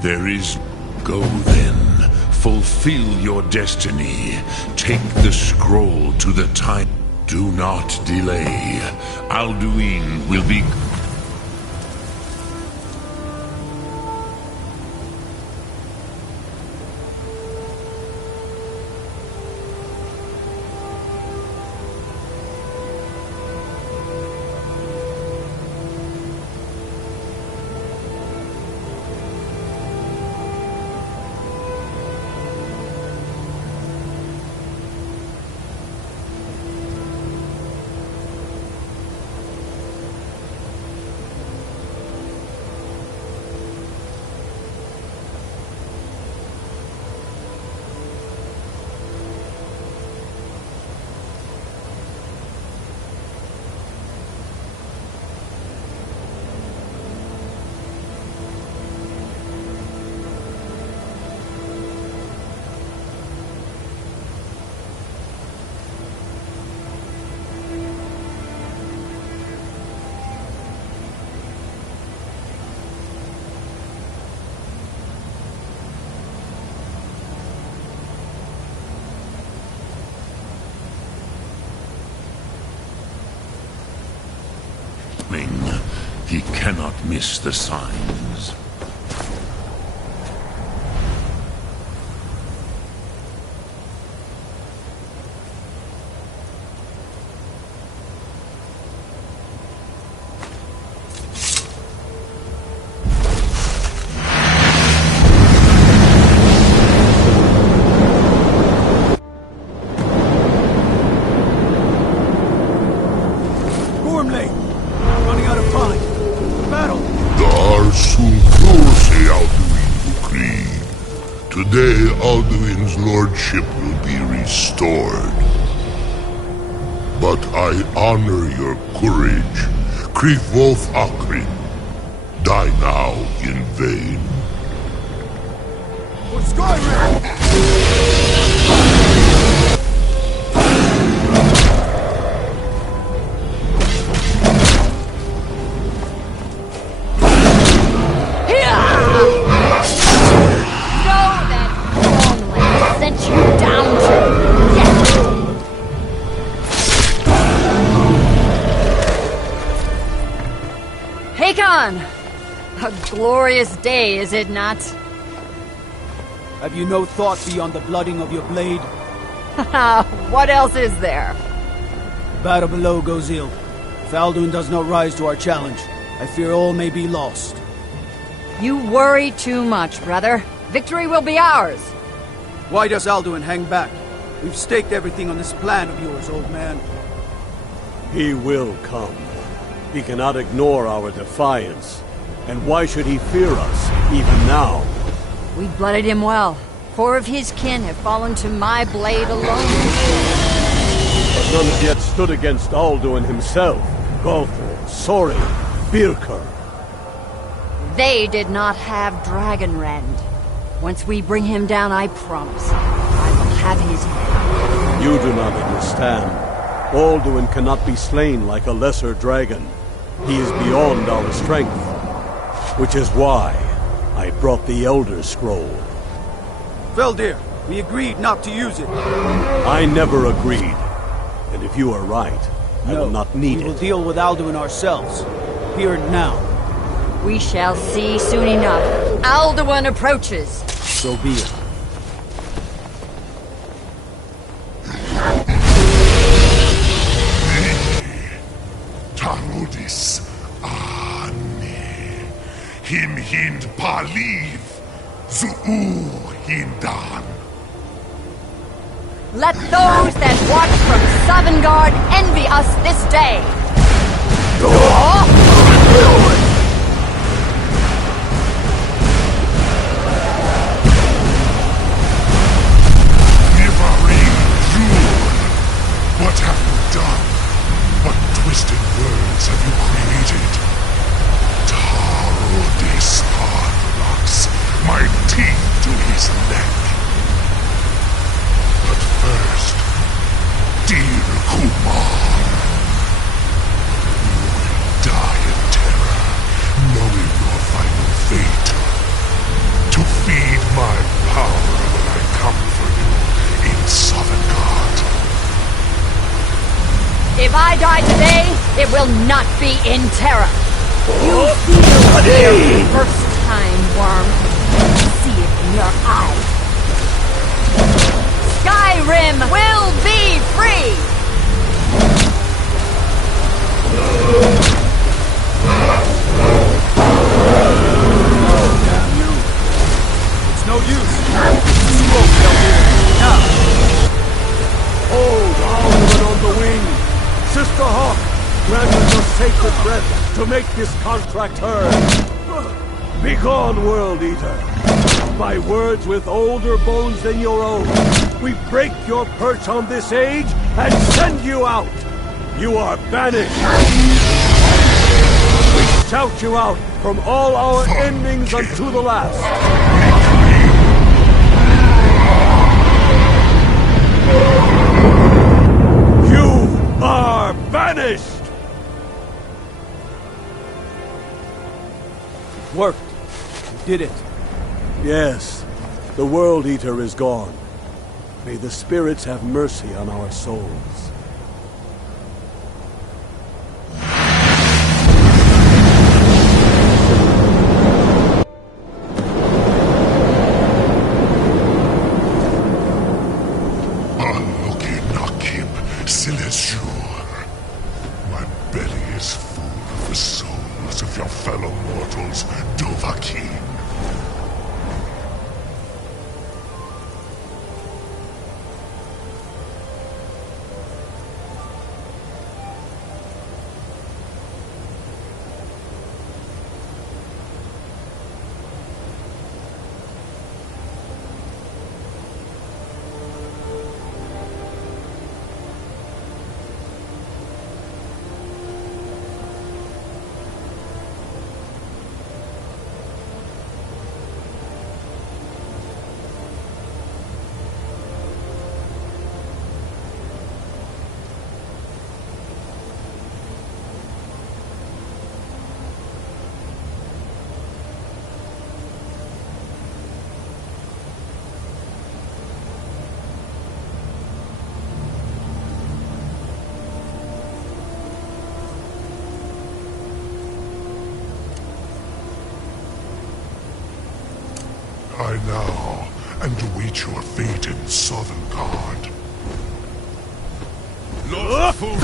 There is... Go then. Fulfill your destiny. Take the scroll to the time. Do not delay. Alduin will be... He cannot miss the signs. Today, Alduin's lordship will be restored. But I honor your courage. Krivwolf Akrin. Die now in vain. For Skyrim! A glorious day, is it not? Have you no thought beyond the blooding of your blade? What else is there? The battle below goes ill. If Alduin does not rise to our challenge, I fear all may be lost. You worry too much, brother. Victory will be ours. Why does Alduin hang back? We've staked everything on this plan of yours, old man. He will come. He cannot ignore our defiance. And why should he fear us, even now? We blooded him well. 4 of his kin have fallen to my blade alone. But none have yet stood against Alduin himself. Gulthor, Sori, Birkir. They did not have Dragonrend. Once we bring him down, I promise, I will have his head. You do not understand. Alduin cannot be slain like a lesser dragon. He is beyond our strength, which is why I brought the Elder Scroll. Veldir, we agreed not to use it. I never agreed. And if you are right, I will not need it. We will deal with Alduin ourselves. Here and now. We shall see soon enough. Alduin approaches. So be it. Tarudis Ani Him Hind Paliv Zuu Hindan. Let those that watch from Sovngarde envy us this day. What have you done? What twisted words have you created? Tarudis Arthrax, my teeth to his neck. But first, dear Kumar, you will die in terror, knowing your final fate. To feed my power will I come for you in Sovngarde. If I die today, it will not be in terror. You feel fear for the first time, Worm. See it in your eyes. Skyrim will be free! Damn you. It's no use. Smoke, Veldir. Now. Hold Alduin on the wing! Sister Hawk, grant us your sacred breath to make this contract heard. Begone, World Eater. By words with older bones than your own, we break your perch on this age and send you out. You are banished. We shout you out from all our endings unto the last. Are banished! It worked. You did it. Yes, the World Eater is gone. May the spirits have mercy on our souls. My belly is full of the souls of your fellow mortals, Dovahkiin. I now and await your fate in Sovngarde. Look! Too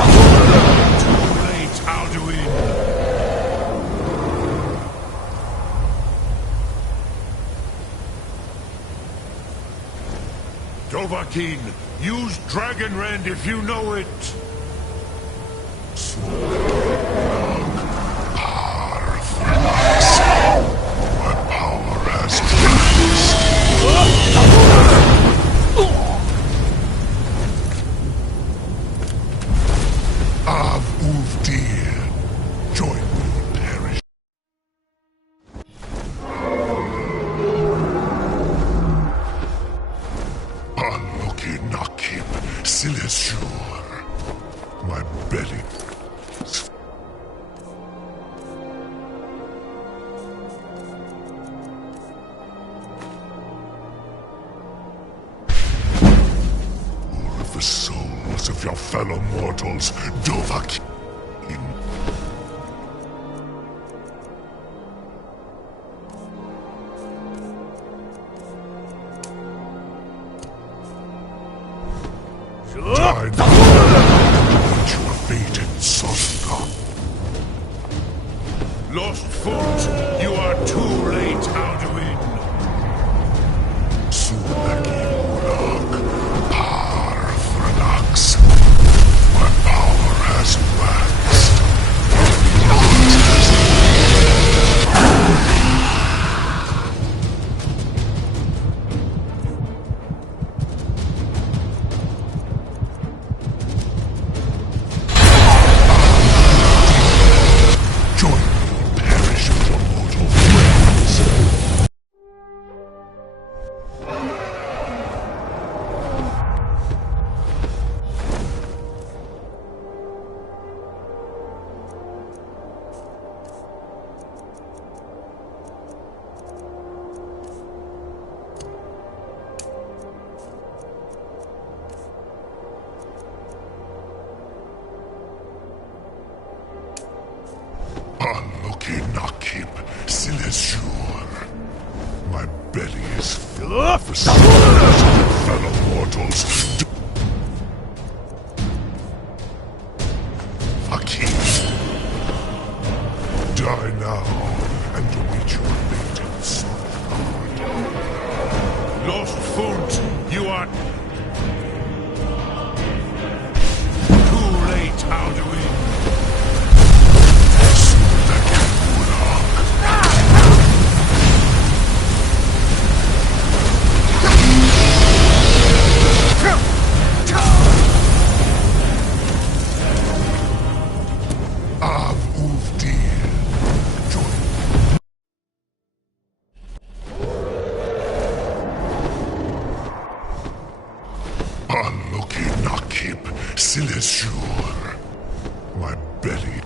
late, Alduin! Dovahkiin, use Dragonrend if you know it! My power has Av Uvdir, join me, perish. Anuki Nakib, Silesur, my belly. fellow mortals, Dovahkiin. Die now, and you are fated Sovngarde. Lost foot, you are too late, Alduin. Sulaki Murak, Par Thradox. My power has waxed. Join me, perish with your mortal friends. Aloki Nakib, Silesur. My belly is filled with fellow mortals. Hakim. Die now and await your fate in Sovngarde. Lost foot, you are too late, Alduin. Aloki Nakib, Silesur. My belly.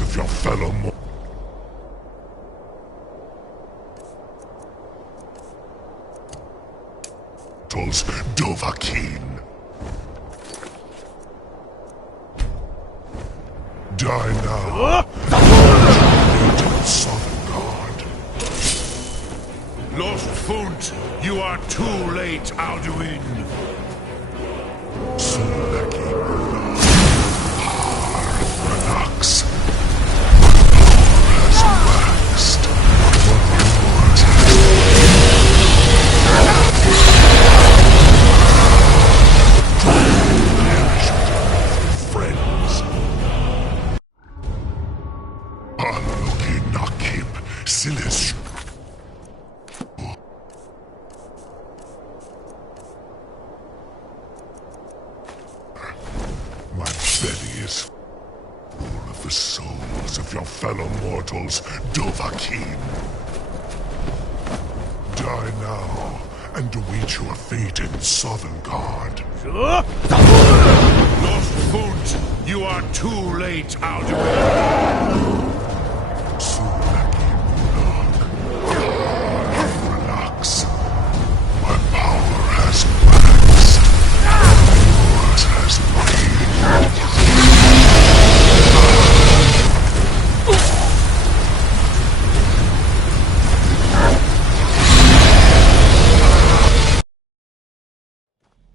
Of your fellow mortals, Dovahkiin. Die now. Fated Sovngarde. Lost foot, you are too late, Alduin. Sulaki Murak, Par Thradox. My belly is full of the souls of your fellow mortals, Dovahkiin. Die now and await your fate in Sovngarde. Lost foot, you are too late, Alduin. Sulaki Murak, Par Thradox. My power has waxed. Yours has waned.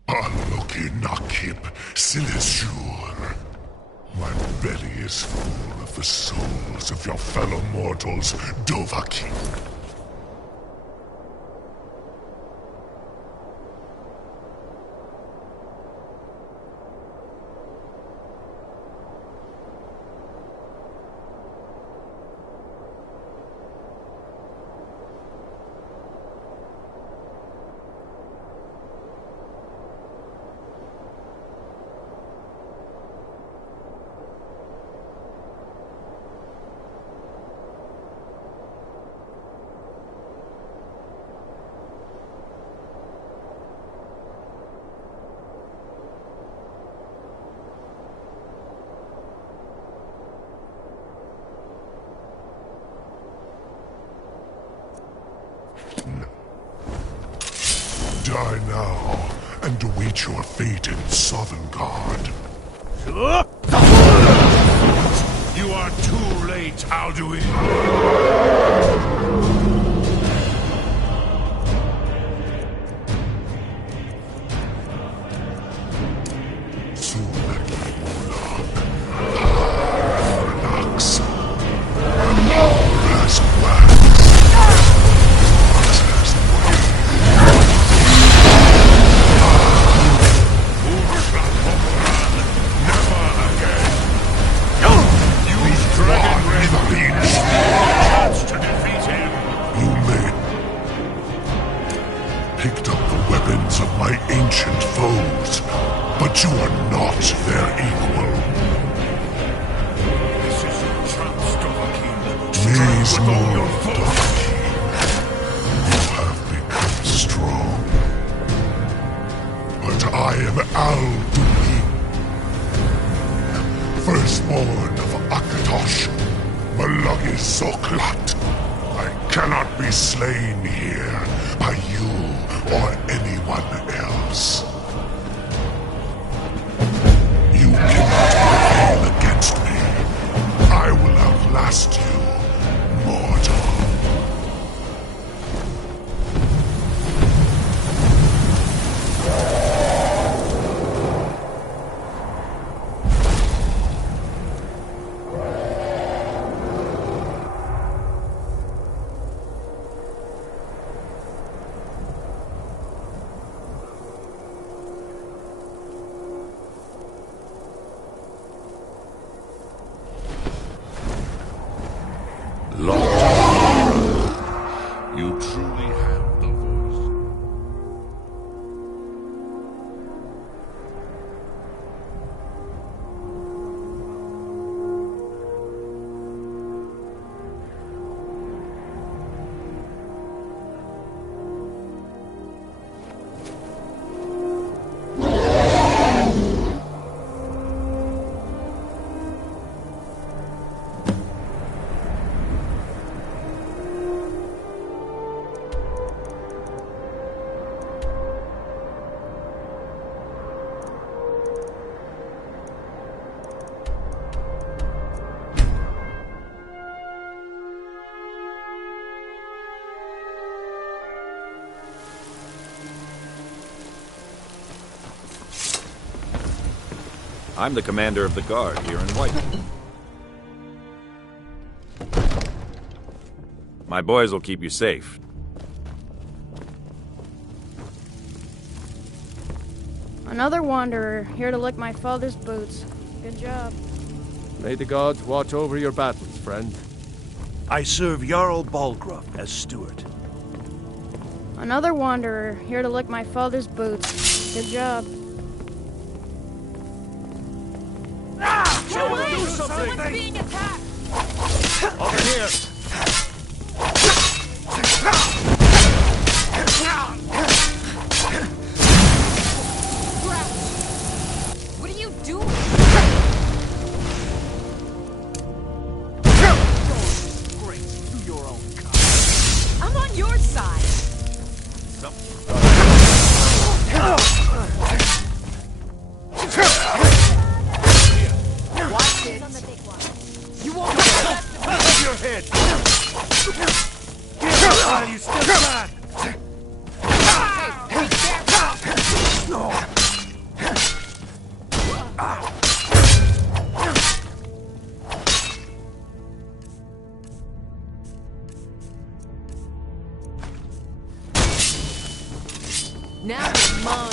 Aloki Nakib, Silesur. My belly is full of the souls of your fellow mortals, Dovahkiin. Die now, and await your fate in Sovngarde. You are too late, Alduin. Picked up the weapons of my ancient foes, but you are not their equal. This is your chance, Dovahkiin. Please, Lord Dovahkiin. You have become strong. But I am Alduin, firstborn of Akatosh, Malagis Zoklat. I cannot be slain here by you or anyone else. You cannot prevail against me. I will outlast you, mortal. You truly have the voice. I'm the commander of the guard here in White. My boys will keep you safe. Another wanderer, here to lick my father's boots. Good job. May the gods watch over your battles, friend. I serve Jarl Balgruuf as steward. Another wanderer, here to lick my father's boots. Good job. Someone do something! Someone's being attacked! Over here! What are you doing? Great, do your own kind. I'm on your side. Watch it. You won't Above your head! Get up while you still can! No! Now you're mine.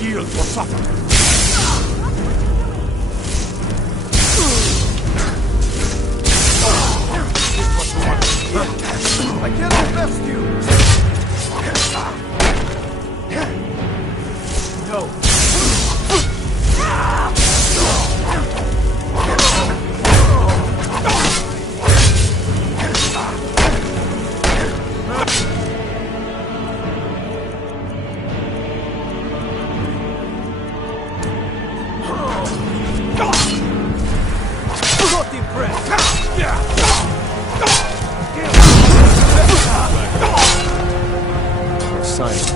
Yield or suffer! I cannot rescue! Silent.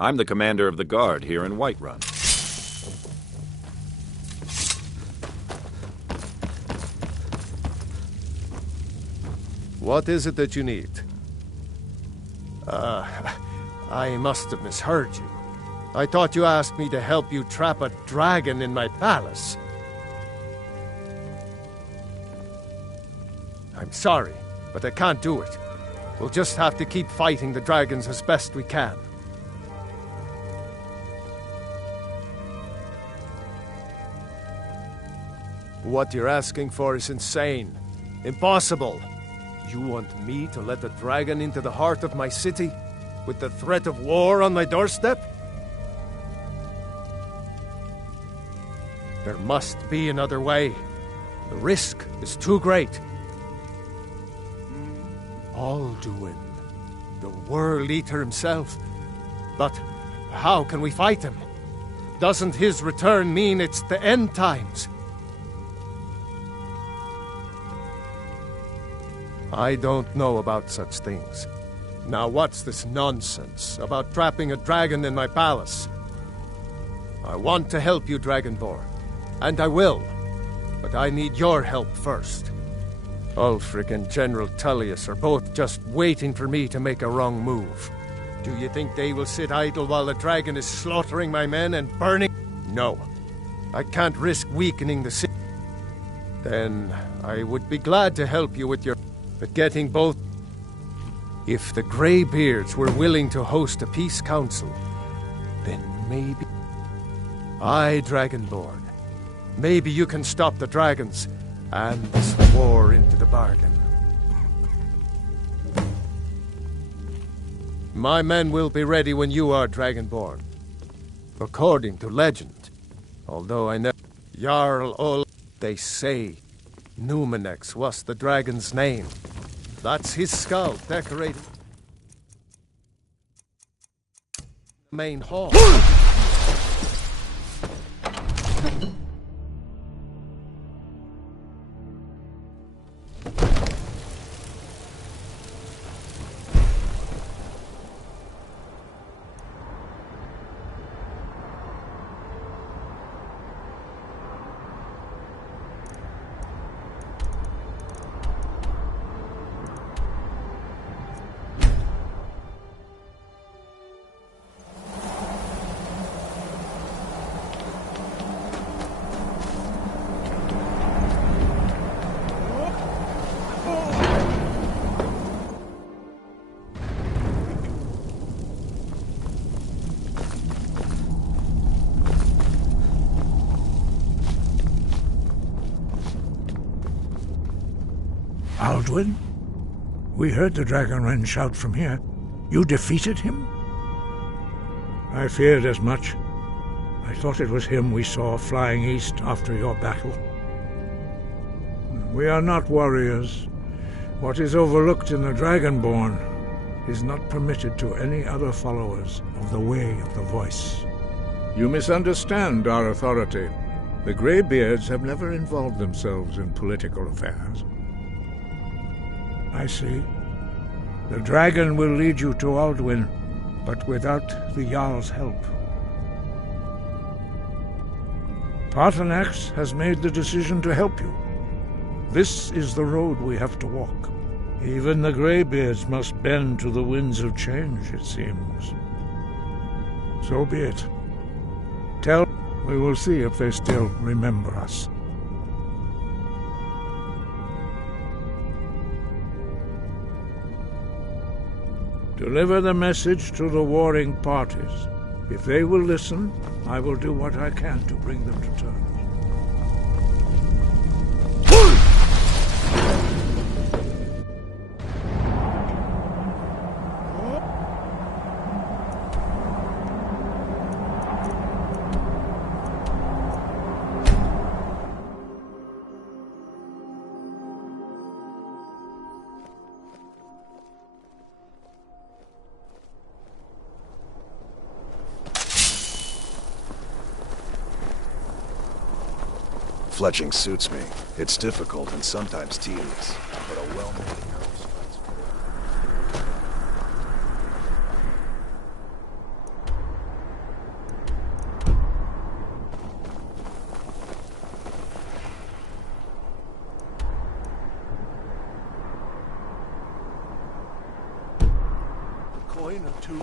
I'm the commander of the guard here in Whiterun. What is it that you need? I must have misheard you. I thought you asked me to help you trap a dragon in my palace. I'm sorry, but I can't do it. We'll just have to keep fighting the dragons as best we can. What you're asking for is insane. Impossible. You want me to let a dragon into the heart of my city, with the threat of war on my doorstep? There must be another way. The risk is too great. Alduin, the World Eater himself. But how can we fight him? Doesn't his return mean it's the end times? I don't know about such things. Now what's this nonsense about trapping a dragon in my palace? I want to help you, Dragonborn, and I will, but I need your help first. Ulfric and General Tullius are both just waiting for me to make a wrong move. Do you think they will sit idle while the dragon is slaughtering my men and burning? No. I can't risk weakening the city. Then I would be glad to help you with your... But getting both... If the Greybeards were willing to host a peace council, then maybe... Aye, Dragonborn. Maybe you can stop the dragons, and this war into the bargain. My men will be ready when you are, Dragonborn. According to legend. Although I never... Jarl Ol... They say Numenex was the dragon's name. That's his skull decorated... main hall. Alduin? We heard the Dragonren shout from here. You defeated him? I feared as much. I thought it was him we saw flying east after your battle. We are not warriors. What is overlooked in the Dragonborn is not permitted to any other followers of the Way of the Voice. You misunderstand our authority. The Greybeards have never involved themselves in political affairs. I see. The dragon will lead you to Alduin, but without the Jarl's help. Paarthurnax has made the decision to help you. This is the road we have to walk. Even the Greybeards must bend to the winds of change, it seems. So be it. We will see if they still remember us. Deliver the message to the warring parties. If they will listen, I will do what I can to bring them to terms. Fletching suits me. It's difficult and sometimes tedious, but a well-made arrow strikes A coin or two?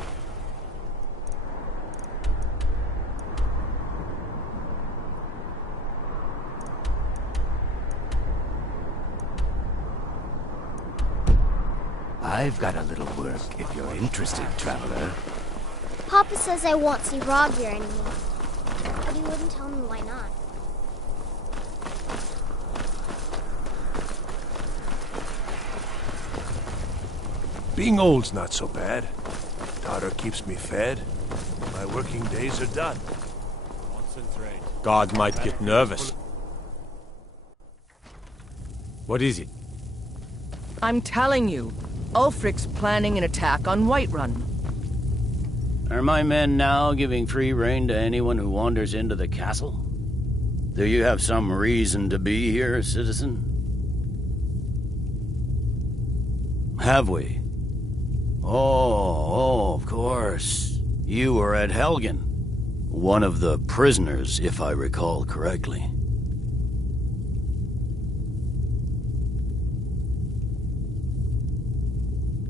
I've got a little work if you're interested, traveler. Papa says I won't see Rob here anymore. But he wouldn't tell me why not. Being old's not so bad. Daughter keeps me fed. My working days are done. Concentrate. God might get nervous. What is it? I'm telling you, Ulfric's planning an attack on Whiterun. Are my men now giving free rein to anyone who wanders into the castle? Do you have some reason to be here, citizen? Have we? Oh, of course. You were at Helgen. One of the prisoners, if I recall correctly.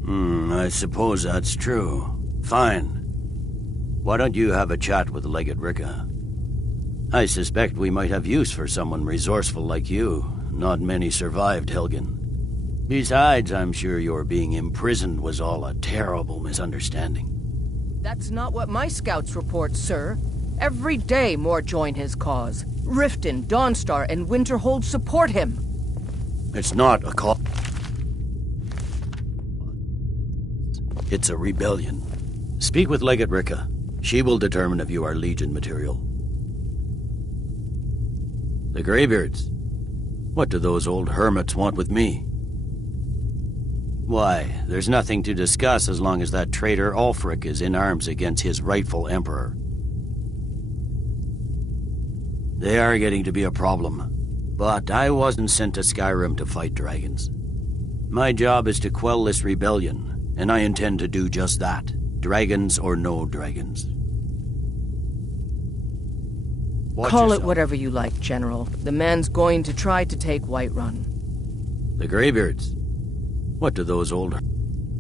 I suppose that's true. Fine. Why don't you have a chat with Legate Ricka? I suspect we might have use for someone resourceful like you. Not many survived Helgen. Besides, I'm sure your being imprisoned was all a terrible misunderstanding. That's not what my scouts report, sir. Every day more join his cause. Riften, Dawnstar, and Winterhold support him. It's not a call. It's a rebellion. Speak with Legate Ricka. She will determine if you are Legion material. The Greybeards. What do those old hermits want with me? Why, there's nothing to discuss as long as that traitor Ulfric is in arms against his rightful emperor. They are getting to be a problem. But I wasn't sent to Skyrim to fight dragons. My job is to quell this rebellion. And I intend to do just that. Dragons or no dragons. Call it whatever you like, General. The man's going to try to take Whiterun. The Greybeards? What do those old...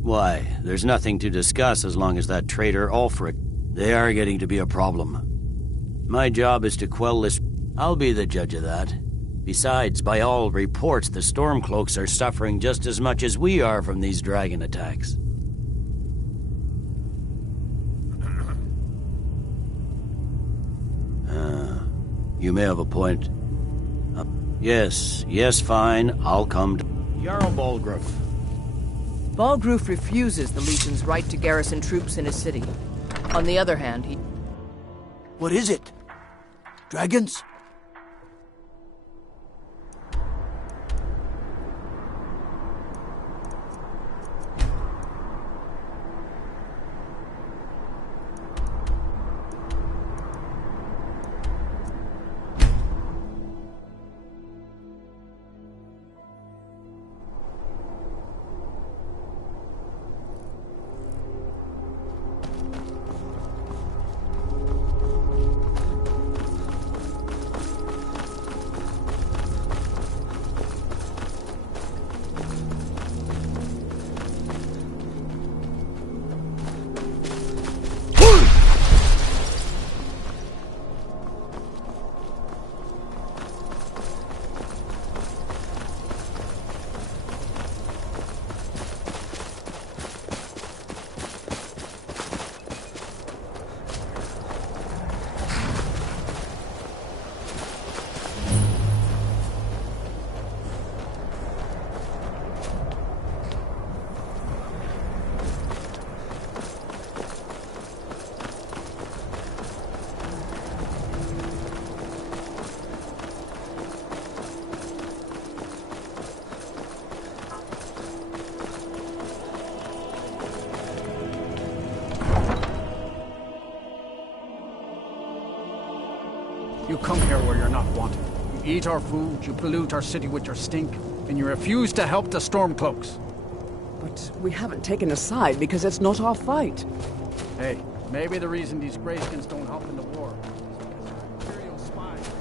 Why, there's nothing to discuss as long as that traitor Ulfric... They are getting to be a problem. My job is to quell this... I'll be the judge of that. Besides, by all reports, the Stormcloaks are suffering just as much as we are from these dragon attacks. You may have a point. Yes, fine. I'll come to... Jarl Balgruuf. Balgruuf refuses the Legion's right to garrison troops in his city. On the other hand, he... What is it? Dragons? You come here where you're not wanted. You eat our food, you pollute our city with your stink, and you refuse to help the Stormcloaks. But we haven't taken a side because it's not our fight. Hey, maybe the reason these Greyskins don't help in the war is because they're Imperial spies.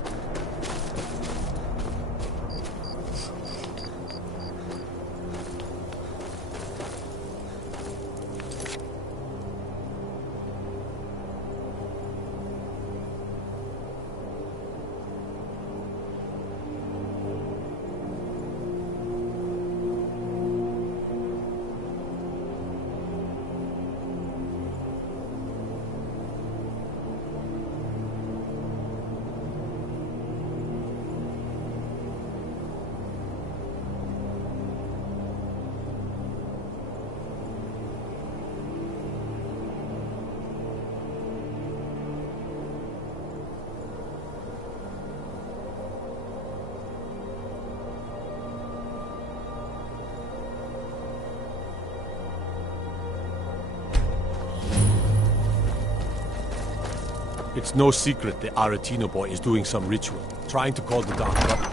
It's no secret the Aretino boy is doing some ritual, trying to call the Dark Brother.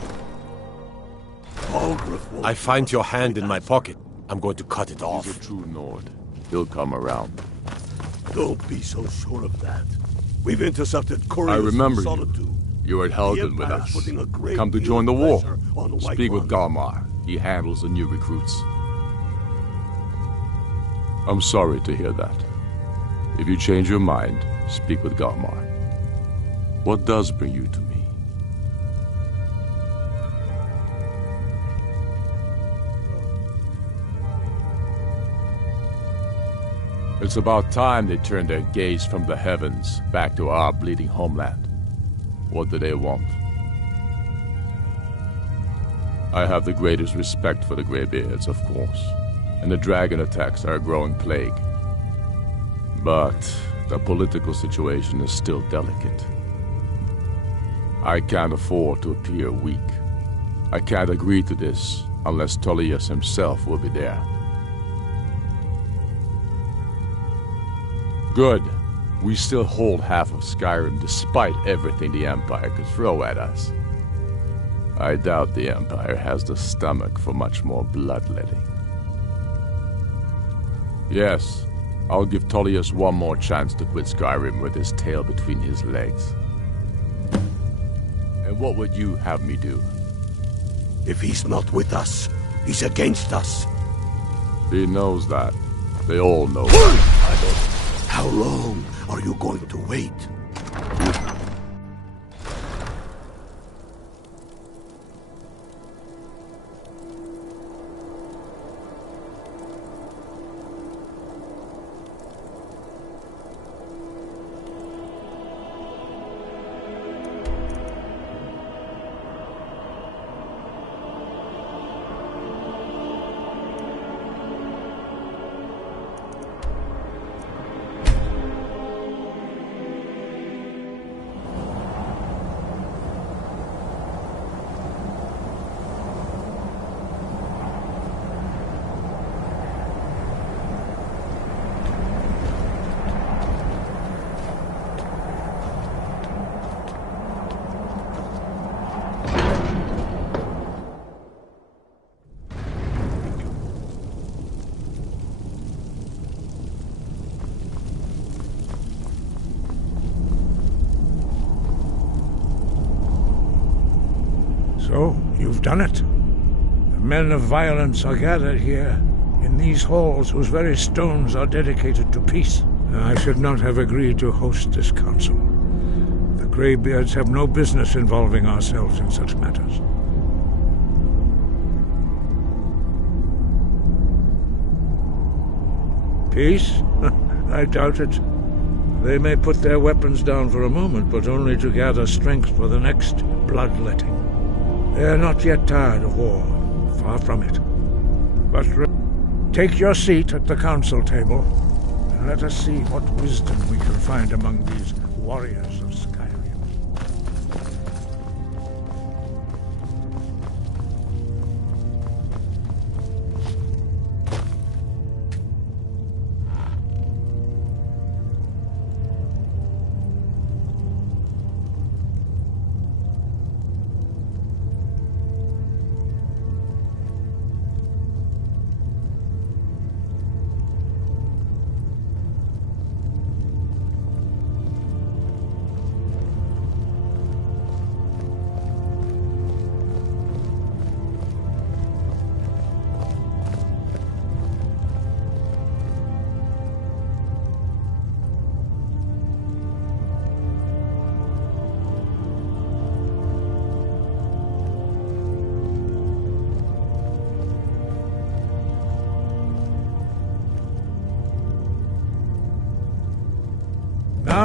I find your hand in my pocket. I'm going to cut it off. He's a true Nord. He'll come around. Don't be so sure of that. We've intercepted I couriers remember from you. Solitude. You were at Helgen with Empire's us. putting a great Come to deal join the of war. pressure on the White Speak with Run. Galmar. He handles the new recruits. I'm sorry to hear that. If you change your mind, speak with Galmar. What does bring you to me? It's about time they turned their gaze from the heavens back to our bleeding homeland. What do they want? I have the greatest respect for the Greybeards, of course, and the dragon attacks are a growing plague. But the political situation is still delicate. I can't afford to appear weak. I can't agree to this unless Tullius himself will be there. Good. We still hold half of Skyrim despite everything the Empire could throw at us. I doubt the Empire has the stomach for much more bloodletting. Yes, I'll give Tullius one more chance to quit Skyrim with his tail between his legs. And what would you have me do? If he's not with us, he's against us. He knows that. They all know. How long are you going to wait? So, you've done it. The men of violence are gathered here, in these halls whose very stones are dedicated to peace. I should not have agreed to host this council. The Greybeards have no business involving ourselves in such matters. Peace? I doubt it. They may put their weapons down for a moment, but only to gather strength for the next bloodletting. They are not yet tired of war, far from it. But take your seat at the council table, and let us see what wisdom we can find among these warriors of Skyrim.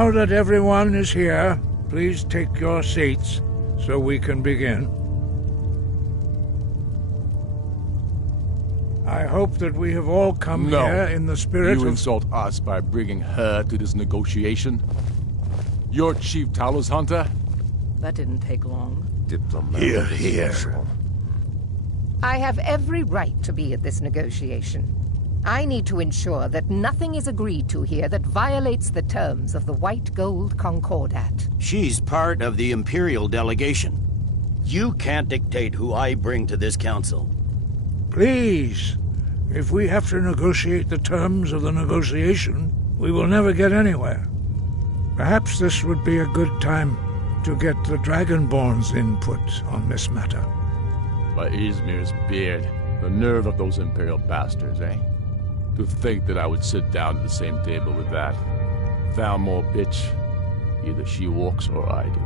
Now that everyone is here, please take your seats so we can begin. I hope that we have all come here in the spirit You of... insult us by bringing her to this negotiation? You're Chief Talos Hunter? That didn't take long. Diplomat. Here. I have every right to be at this negotiation. I need to ensure that nothing is agreed to here that violates the terms of the White Gold Concordat. She's part of the Imperial delegation. You can't dictate who I bring to this council. Please, if we have to negotiate the terms of the negotiation, we will never get anywhere. Perhaps this would be a good time to get the Dragonborn's input on this matter. By Izmir's beard, the nerve of those Imperial bastards, eh? To think that I would sit down at the same table with that Thalmor bitch. Either she walks or I do.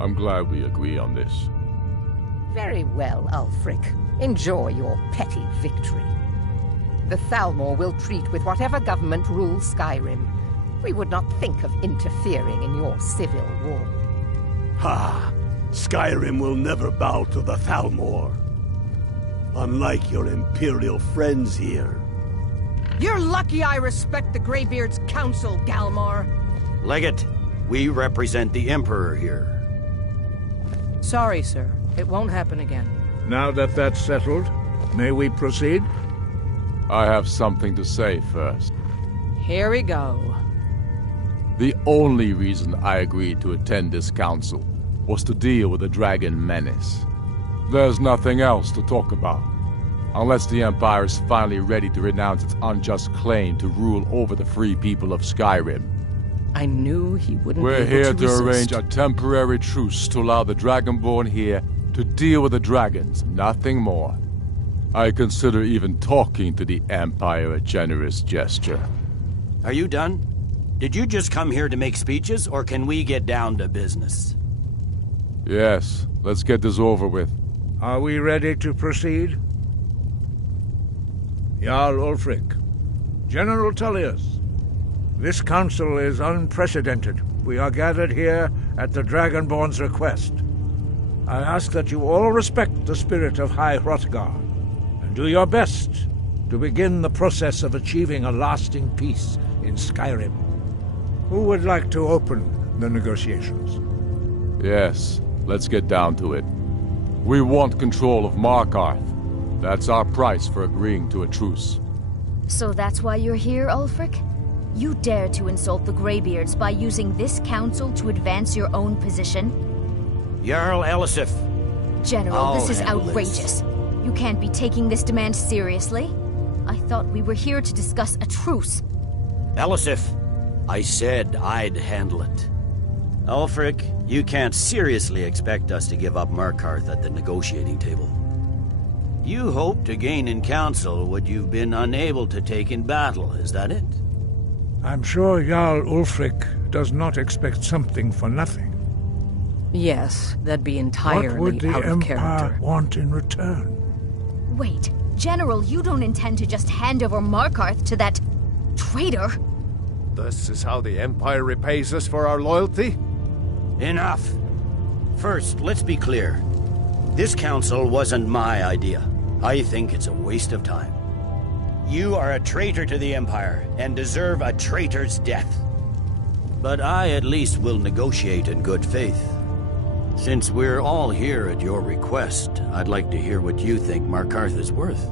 I'm glad we agree on this. Very well, Ulfric. Enjoy your petty victory. The Thalmor will treat with whatever government rules Skyrim. We would not think of interfering in your civil war. Ha! Skyrim will never bow to the Thalmor. Unlike your Imperial friends here. You're lucky I respect the Greybeard's counsel, Galmar. Legate, we represent the Emperor here. Sorry, sir. It won't happen again. Now that that's settled, may we proceed? I have something to say first. Here we go. The only reason I agreed to attend this council was to deal with the dragon menace. There's nothing else to talk about. Unless the Empire is finally ready to renounce its unjust claim to rule over the free people of Skyrim. I knew he wouldn't We're be able here to to resist. arrange a temporary truce to allow the Dragonborn here to deal with the dragons, nothing more. I consider even talking to the Empire a generous gesture. Are you done? Did you just come here to make speeches, or can we get down to business? Yes, let's get this over with. Are we ready to proceed? Jarl Ulfric, General Tullius, this council is unprecedented. We are gathered here at the Dragonborn's request. I ask that you all respect the spirit of High Hrothgar, and do your best to begin the process of achieving a lasting peace in Skyrim. Who would like to open the negotiations? Yes, let's get down to it. We want control of Markarth. That's our price for agreeing to a truce. So that's why you're here, Ulfric? You dare to insult the Greybeards by using this council to advance your own position? Jarl Elisif. General, this is outrageous. You can't be taking this demand seriously. I thought we were here to discuss a truce. Elisif, I said I'd handle it. Ulfric, you can't seriously expect us to give up Markarth at the negotiating table. You hope to gain in council what you've been unable to take in battle, is that it? I'm sure Jarl Ulfric does not expect something for nothing. Yes, that'd be entirely What would the out of Empire character. want in return? Wait, General, you don't intend to just hand over Markarth to that traitor? This is how the Empire repays us for our loyalty? Enough. First, let's be clear. This council wasn't my idea. I think it's a waste of time. You are a traitor to the Empire, and deserve a traitor's death. But I at least will negotiate in good faith. Since we're all here at your request, I'd like to hear what you think Markarth is worth.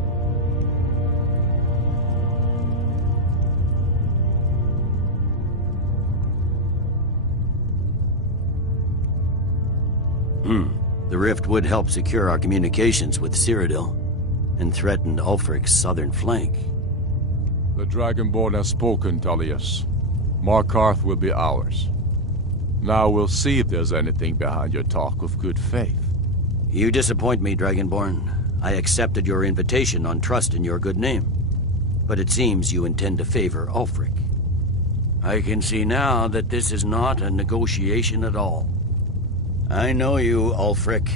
The rift would help secure our communications with Cyrodiil, and threatened Ulfric's southern flank. The Dragonborn has spoken, Tullius. Markarth will be ours. Now we'll see if there's anything behind your talk of good faith. You disappoint me, Dragonborn. I accepted your invitation on trust in your good name. But it seems you intend to favor Ulfric. I can see now that this is not a negotiation at all. I know you, Ulfric.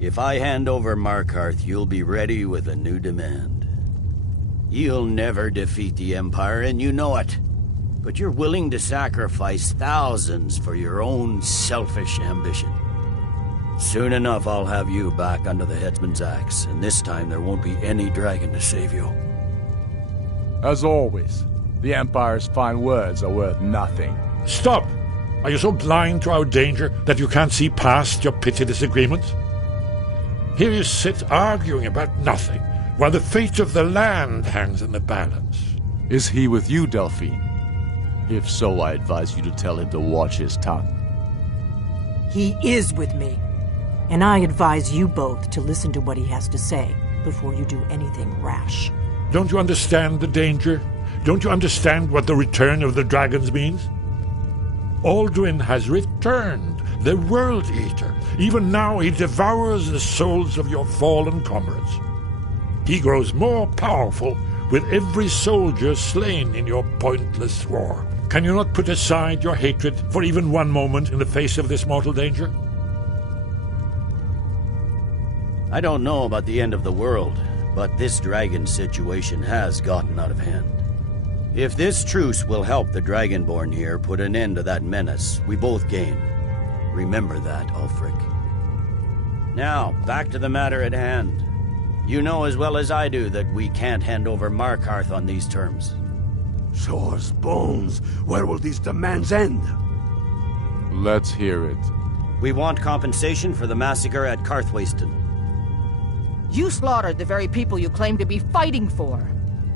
If I hand over Markarth, you'll be ready with a new demand. You'll never defeat the Empire, and you know it. But you're willing to sacrifice thousands for your own selfish ambition. Soon enough, I'll have you back under the headsman's axe, and this time there won't be any dragon to save you. As always, the Empire's fine words are worth nothing. Stop! Are you so blind to our danger that you can't see past your petty disagreements? Here you sit arguing about nothing, while the fate of the land hangs in the balance. Is he with you, Delphine? If so, I advise you to tell him to watch his tongue. He is with me. And I advise you both to listen to what he has to say before you do anything rash. Don't you understand the danger? Don't you understand what the return of the dragons means? Alduin has returned, the World Eater. Even now he devours the souls of your fallen comrades. He grows more powerful with every soldier slain in your pointless war. Can you not put aside your hatred for even one moment in the face of this mortal danger? I don't know about the end of the world, but this dragon situation has gotten out of hand. If this truce will help the Dragonborn here put an end to that menace, we both gain. Remember that, Ulfric. Now, back to the matter at hand. You know as well as I do that we can't hand over Markarth on these terms. Shores, bones, where will these demands end? Let's hear it. We want compensation for the massacre at Karthwasten. You slaughtered the very people you claim to be fighting for.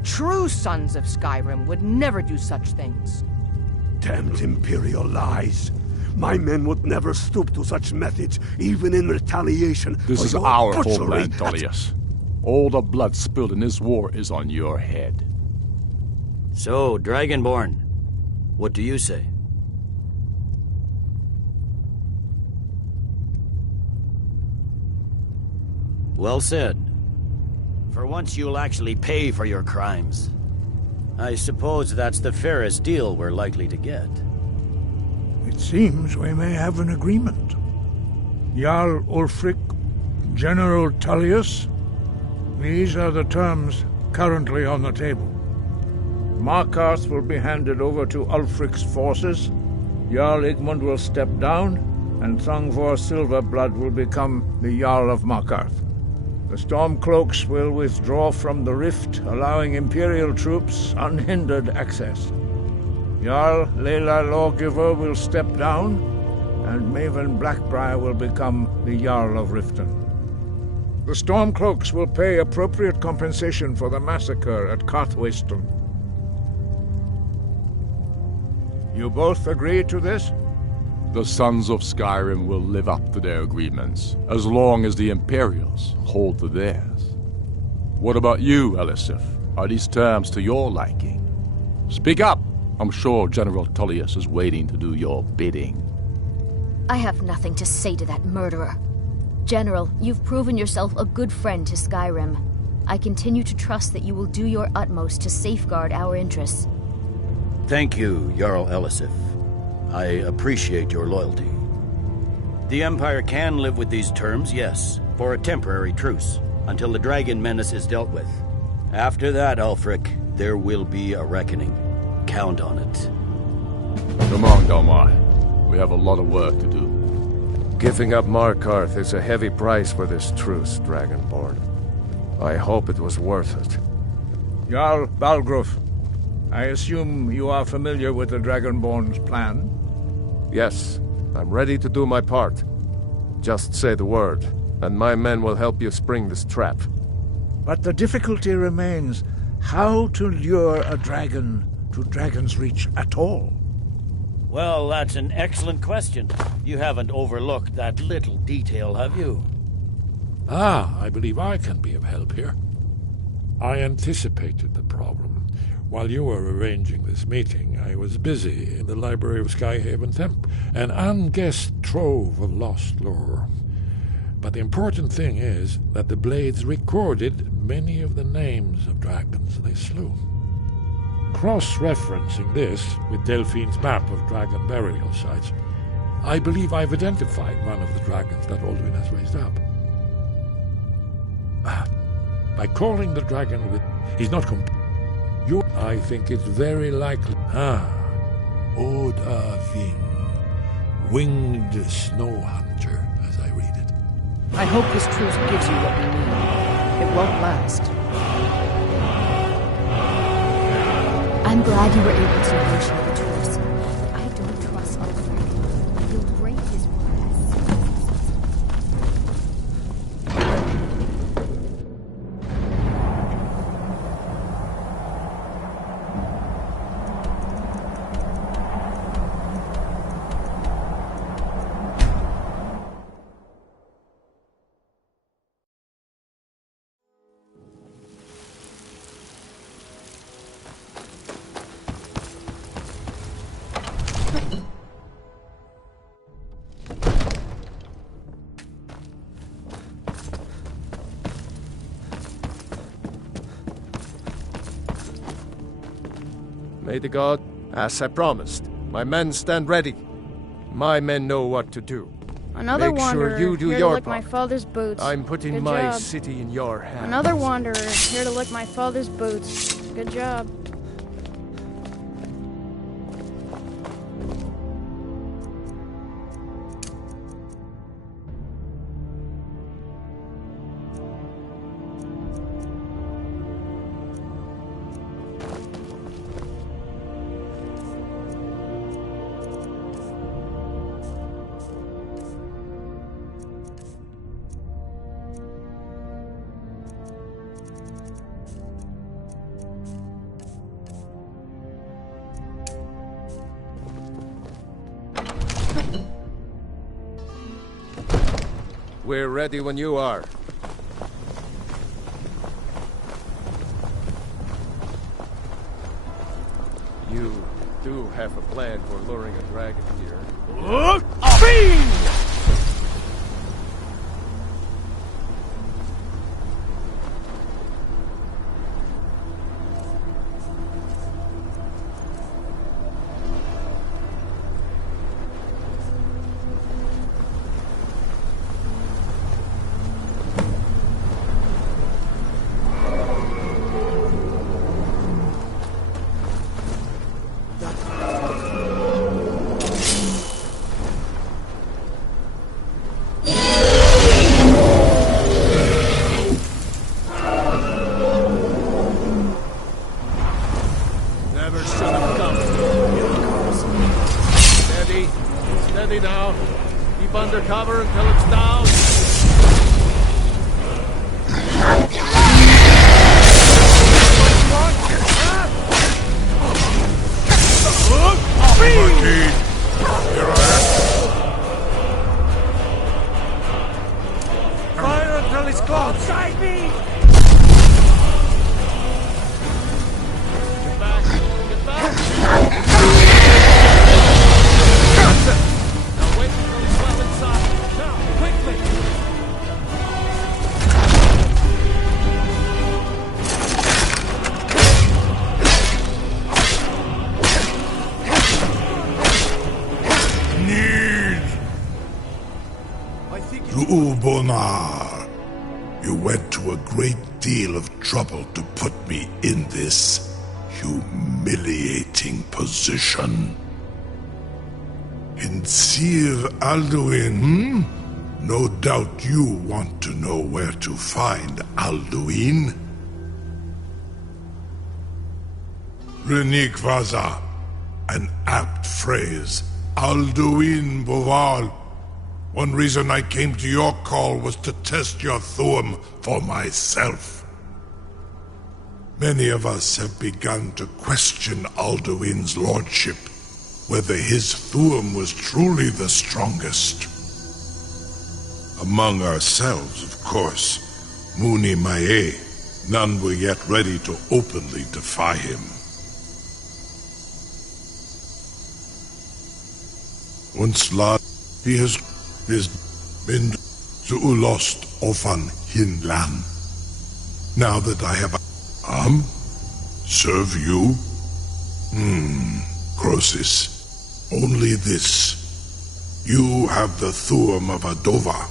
True sons of Skyrim would never do such things. Damned Imperial lies. My men would never stoop to such methods, even in retaliation. This is our homeland, Tullius. All the blood spilled in this war is on your head. So, Dragonborn, what do you say? Well said. For once you'll actually pay for your crimes. I suppose that's the fairest deal we're likely to get. It seems we may have an agreement. Jarl Ulfric, General Tullius, these are the terms currently on the table. Markarth will be handed over to Ulfric's forces, Jarl Igmund will step down, and Thongvor Silverblood will become the Jarl of Markarth. The Stormcloaks will withdraw from the rift, allowing Imperial troops unhindered access. Jarl Layla Lawgiver will step down, and Maven Blackbriar will become the Jarl of Riften. The Stormcloaks will pay appropriate compensation for the massacre at Karthwasten. You both agree to this? The Sons of Skyrim will live up to their agreements, as long as the Imperials hold to theirs. What about you, Elisif? Are these terms to your liking? Speak up! I'm sure General Tullius is waiting to do your bidding. I have nothing to say to that murderer. General, you've proven yourself a good friend to Skyrim. I continue to trust that you will do your utmost to safeguard our interests. Thank you, Jarl Elisif. I appreciate your loyalty. The Empire can live with these terms, yes, for a temporary truce, until the dragon menace is dealt with. After that, Ulfric, there will be a reckoning. Count on it. Come on, Domar. We have a lot of work to do. Giving up Markarth is a heavy price for this truce, Dragonborn. I hope it was worth it. Jarl Balgruuf, I assume you are familiar with the Dragonborn's plan? Yes, I'm ready to do my part. Just say the word, and my men will help you spring this trap. But the difficulty remains how to lure a dragon to Dragon's Reach at all. Well, that's an excellent question. You haven't overlooked that little detail, have you? I believe I can be of help here. I anticipated the problem. While you were arranging this meeting, I was busy in the library of Skyhaven Temple, an unguessed trove of lost lore. But the important thing is that the Blades recorded many of the names of dragons they slew. Cross-referencing this with Delphine's map of dragon burial sites, I believe I've identified one of the dragons that Alduin has raised up. By calling the dragon with... He's not I think it's very likely... Odahviing. Winged snow hunter, as I read it. I hope this truce gives you what you need. It won't last. I'm glad you were able to negotiate a truce. I don't trust Ulfric. He'll break his word. May the god, as I promised, my men stand ready. My men know what to do. Another Make wanderer sure you do here your to lick part. my father's boots. I'm putting Good my job. city in your hands. Another wanderer here to lick my father's boots. Good job. We're ready when you are. You do have a plan for luring a dragon here. Steady now. Keep under cover until it's down. Fire until he's close! Side me! Get back! Get back! Now wait until he's well inside. Now, quickly! Lu'ubonar, you went to a great deal of trouble to put me in this humiliating position. In Sir Alduin, No doubt you want to know where to find Alduin. Renikvaza, an apt phrase. Alduin Boval. One reason I came to your call was to test your Thu'um for myself. Many of us have begun to question Alduin's lordship, whether his Thu'um was truly the strongest. Among ourselves, of course, Muni Mae, none were yet ready to openly defy him. Once he has been the Ulost Ofan Hinlan. Now that I have... serve you? Croesus, only this. You have the Thuum of a Dova,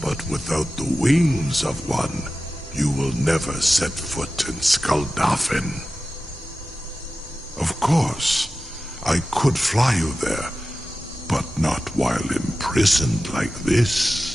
but without the wings of one, you will never set foot in Skuldafn. Of course, I could fly you there, but not while imprisoned like this.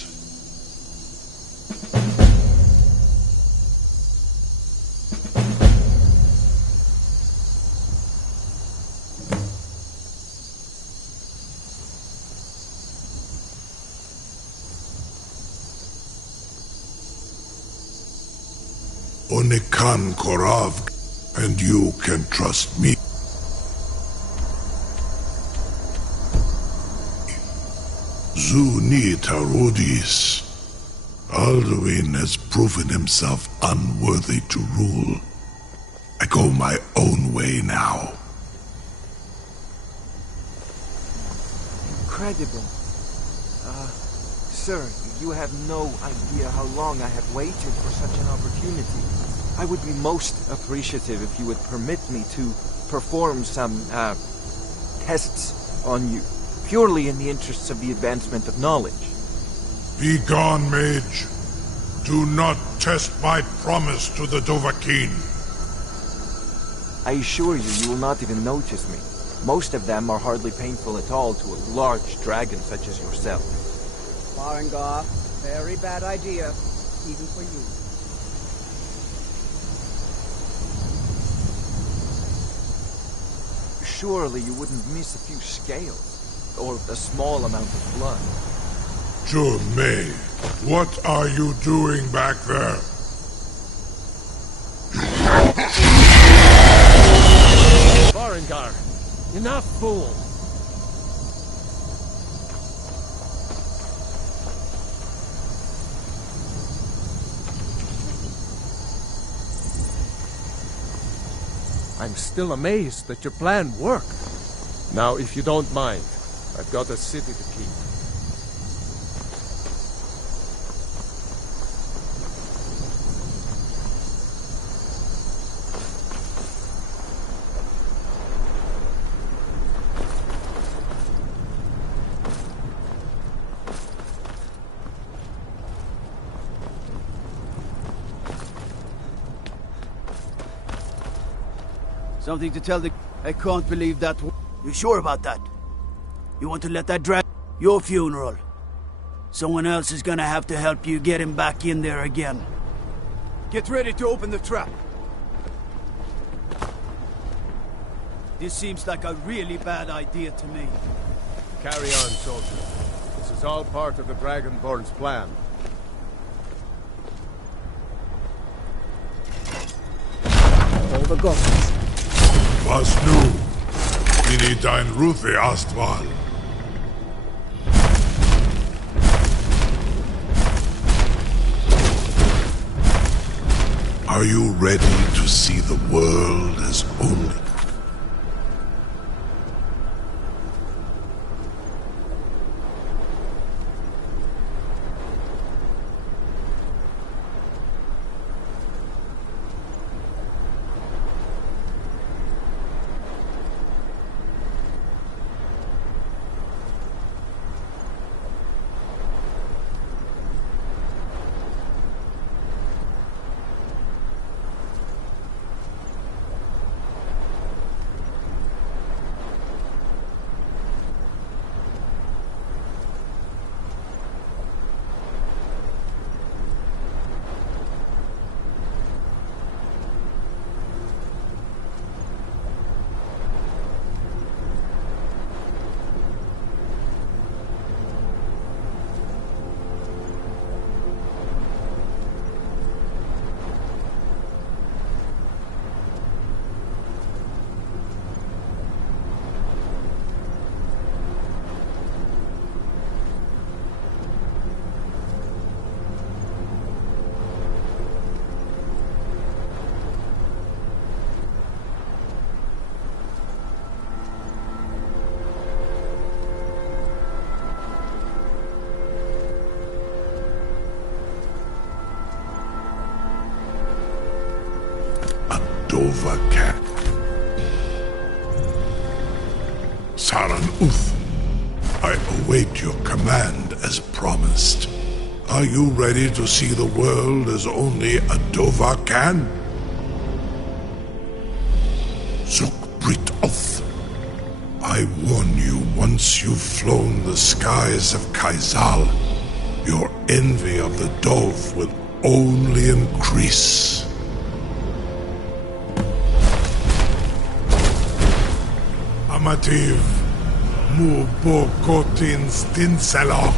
Onikan Korav, and you can trust me. Zuni Tarudis. Alduin has proven himself unworthy to rule. I go my own way now. Incredible. Sir, you have no idea how long I have waited for such an opportunity. I would be most appreciative if you would permit me to perform some, tests on you, purely in the interests of the advancement of knowledge. Be gone, mage. Do not test my promise to the Dovahkiin. I assure you, you will not even notice me. Most of them are hardly painful at all to a large dragon such as yourself. Farengar, very bad idea, even for you. Surely you wouldn't miss a few scales, or a small amount of blood. May, what are you doing back there? Farengar, enough, fool! I'm still amazed that your plan worked. Now, if you don't mind, I've got a city to keep. Something to tell the... I can't believe that... You sure about that? You want to let that drag... Your funeral. Someone else is gonna have to help you get him back in there again. Get ready to open the trap. This seems like a really bad idea to me. Carry on, soldier. This is all part of the Dragonborn's plan. All the gods. Was nu? Ini dein Ruthi Astval. Are you ready to see the world as only... Dovahkiin. Saran Uth, I await your command as promised. Are you ready to see the world as only a Dovahkiin? Zukbrit Oth, I warn you, once you've flown the skies of Kaizal, your envy of the Dove will only increase. Amativ, mu bokotin stinselok.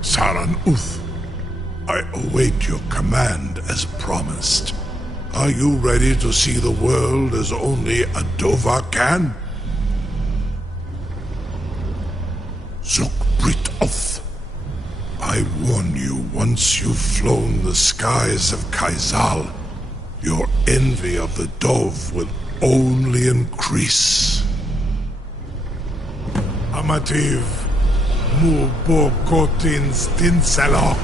Saran Uth, I await your command as promised. Are you ready to see the world as only a Dovahkiin? Zukbrit Oth, I warn you, once you've flown the skies of Kaizal, your envy of the Dove will only increase. Amativ, mu bokotin stinselok.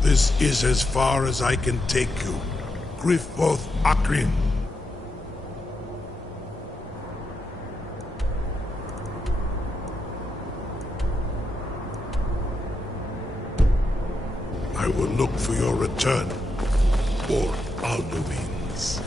This is as far as I can take you. Grifoth Akrin. I will look for your return, or Alduin's.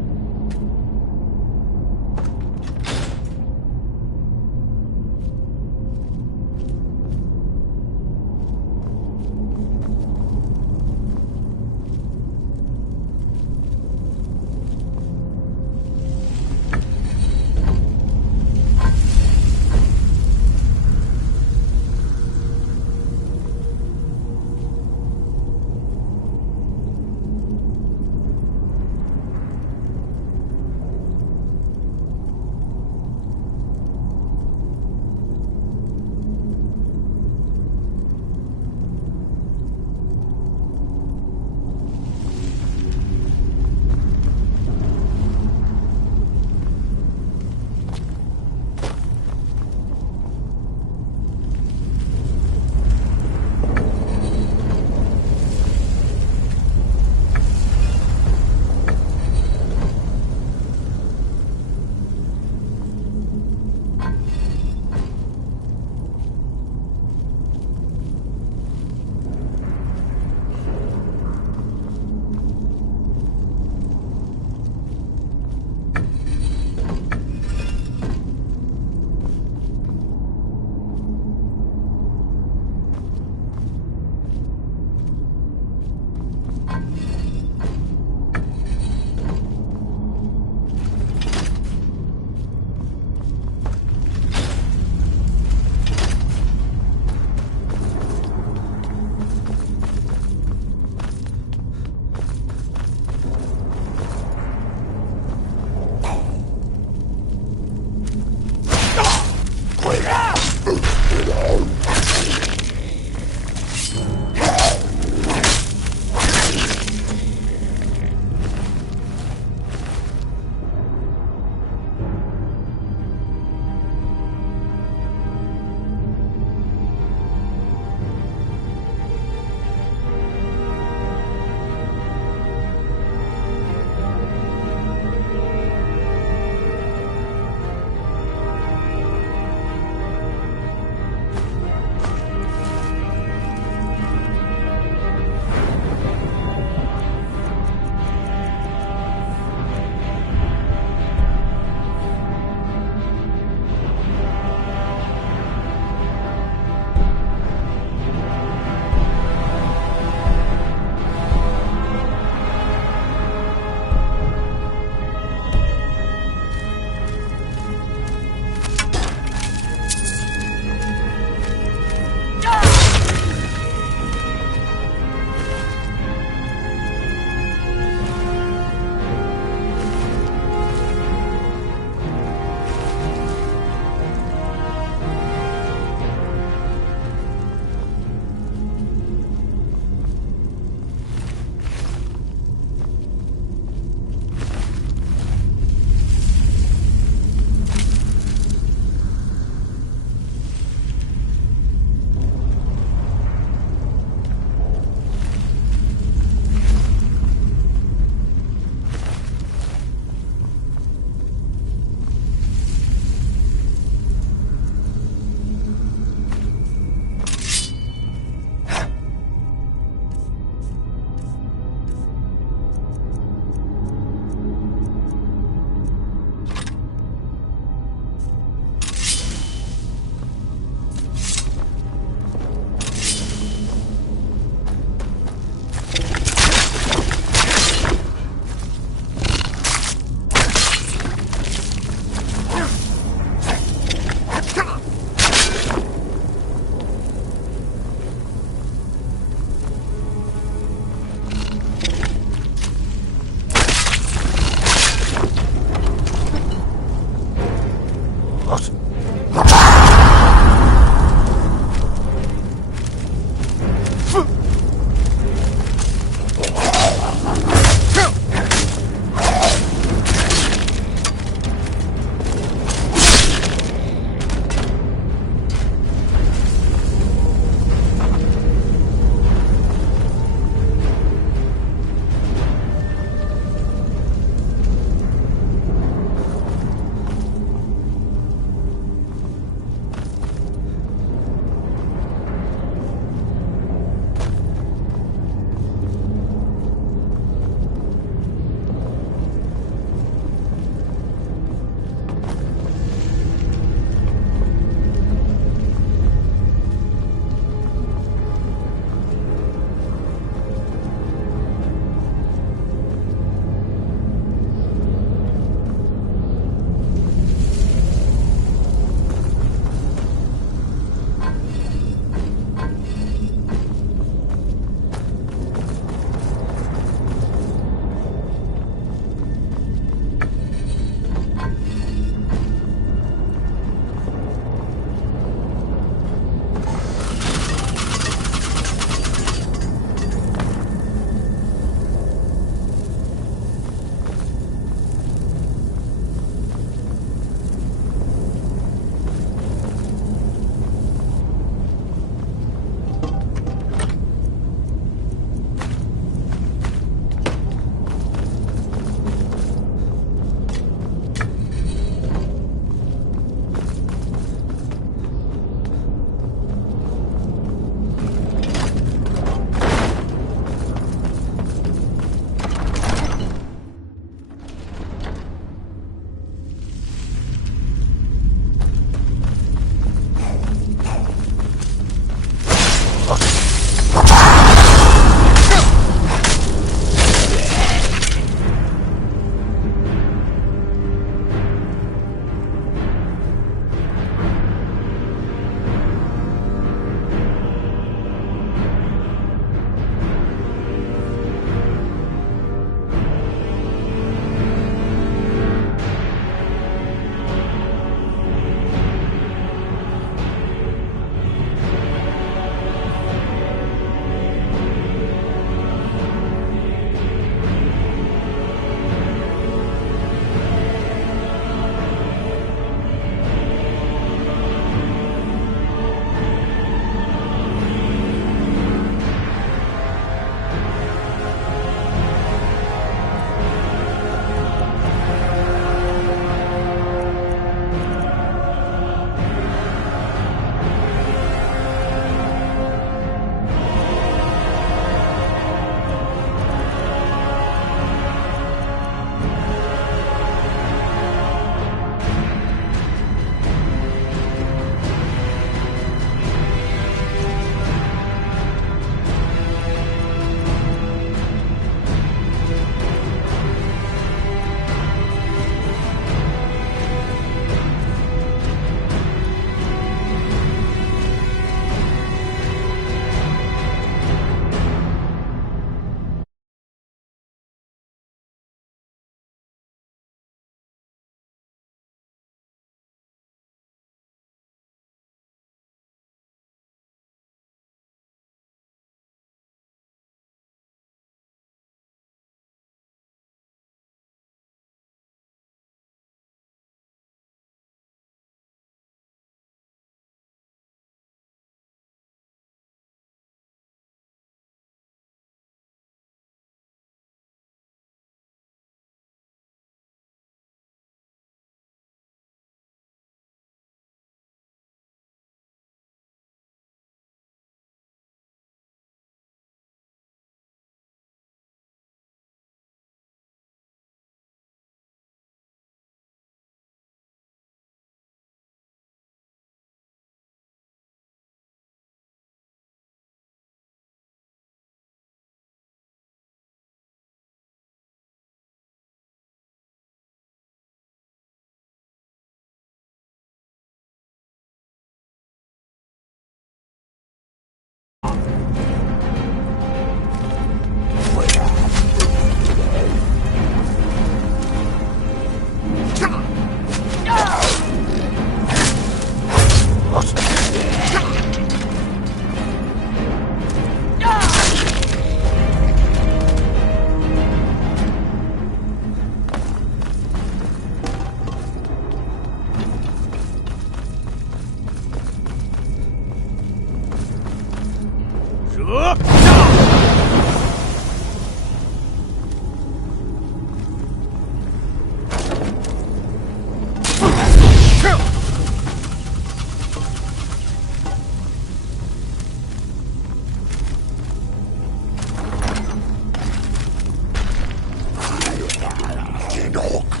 blind hawk.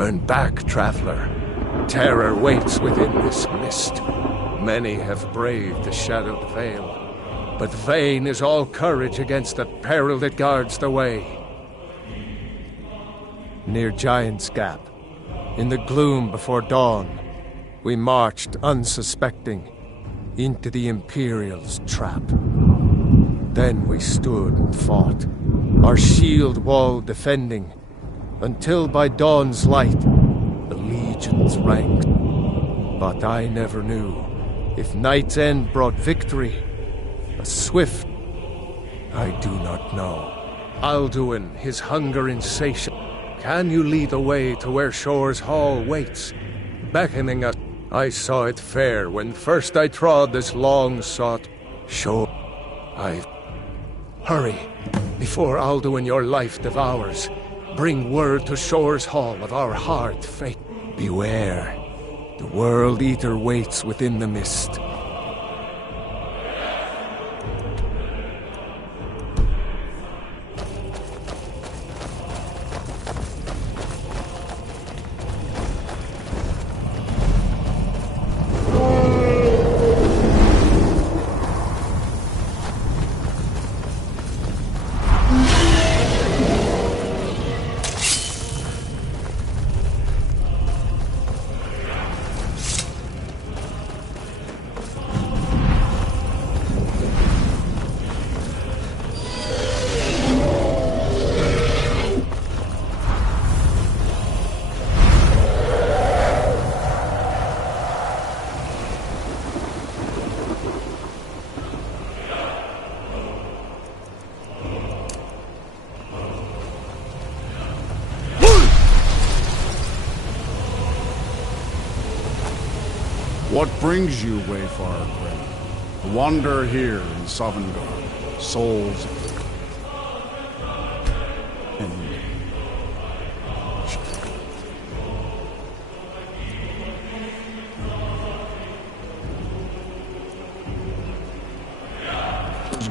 Turn back, traveler. Terror waits within this mist. Many have braved the shadowed veil, but vain is all courage against the peril that guards the way. Near Giant's Gap, in the gloom before dawn, we marched unsuspecting into the Imperial's trap. Then we stood and fought, our shield wall defending, until by dawn's light the legions ranked. But I never knew if Night's End brought victory, a swift, I do not know. Alduin, his hunger insatiate, can you lead the way to where Shore's Hall waits, beckoning us? I saw it fair when first I trod this long-sought shore. Hurry, before Alduin your life devours. Bring word to Shore's Hall of our hard fate. Beware, the World Eater waits within the mist. What brings you, Wayfarer Grim? Wander here in Sovngarde, souls and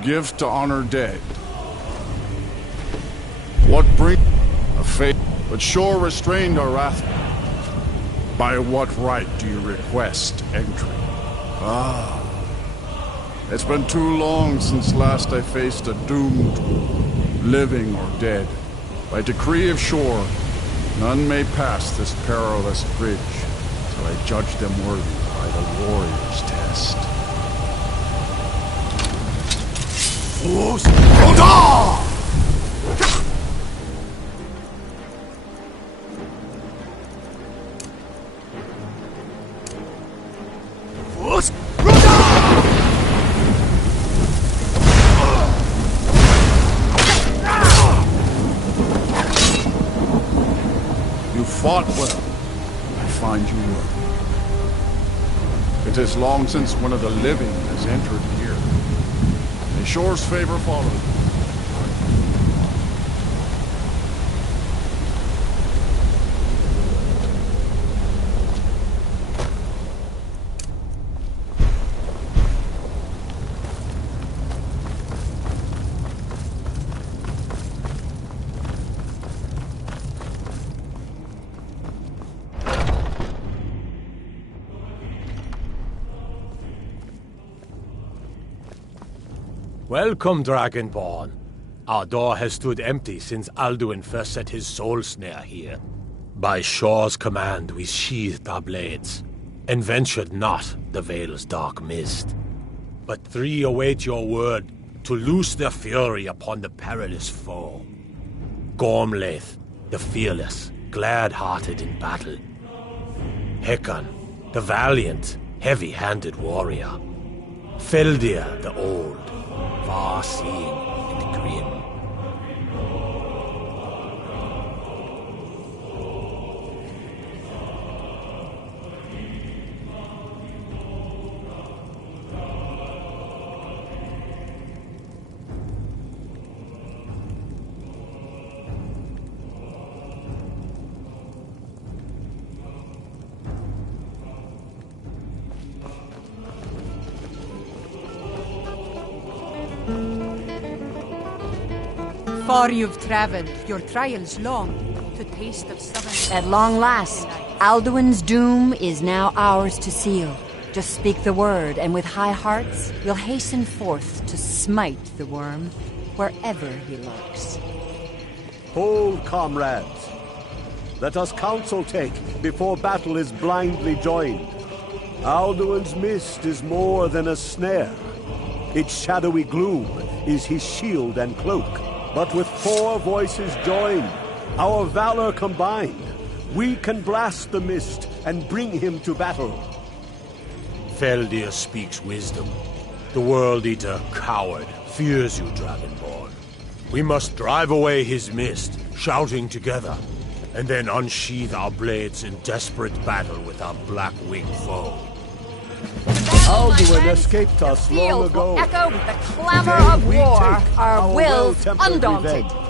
gift to honor dead. What brings a fate? But Shore restrained our wrath. By what right do you request entry? Ah, it's been too long since last I faced a doomed, living or dead. By decree of Shore, none may pass this perilous bridge till I judge them worthy by the warrior's test. You fought well. I find you worthy. It is long since one of the living has entered here. May Shore's favor follow you. Welcome, Dragonborn. Our door has stood empty since Alduin first set his soul snare here. By Shore's command, we sheathed our blades, and ventured not the Vale's dark mist. But three await your word to loose their fury upon the perilous foe. Gormlaith, the fearless, glad-hearted in battle. Hekon, the valiant, heavy-handed warrior. Feldir, the old, far-seeing and grim. Far you've traveled, your trials long. the taste of southern... At long last, Alduin's doom is now ours to seal. Just speak the word, and with high hearts, we'll hasten forth to smite the worm wherever he lurks. Hold, comrades. Let us counsel take before battle is blindly joined. Alduin's mist is more than a snare. Its shadowy gloom is his shield and cloak. But with 4 voices joined, our valor combined, we can blast the mist and bring him to battle. Feldir speaks wisdom. The World Eater, coward, fears you, Dragonborn. We must drive away his mist, shouting together, and then unsheathe our blades in desperate battle with our black-winged foe. Alduin escaped us long ago. Echo the clamor of war, our wills undaunted. Revenge.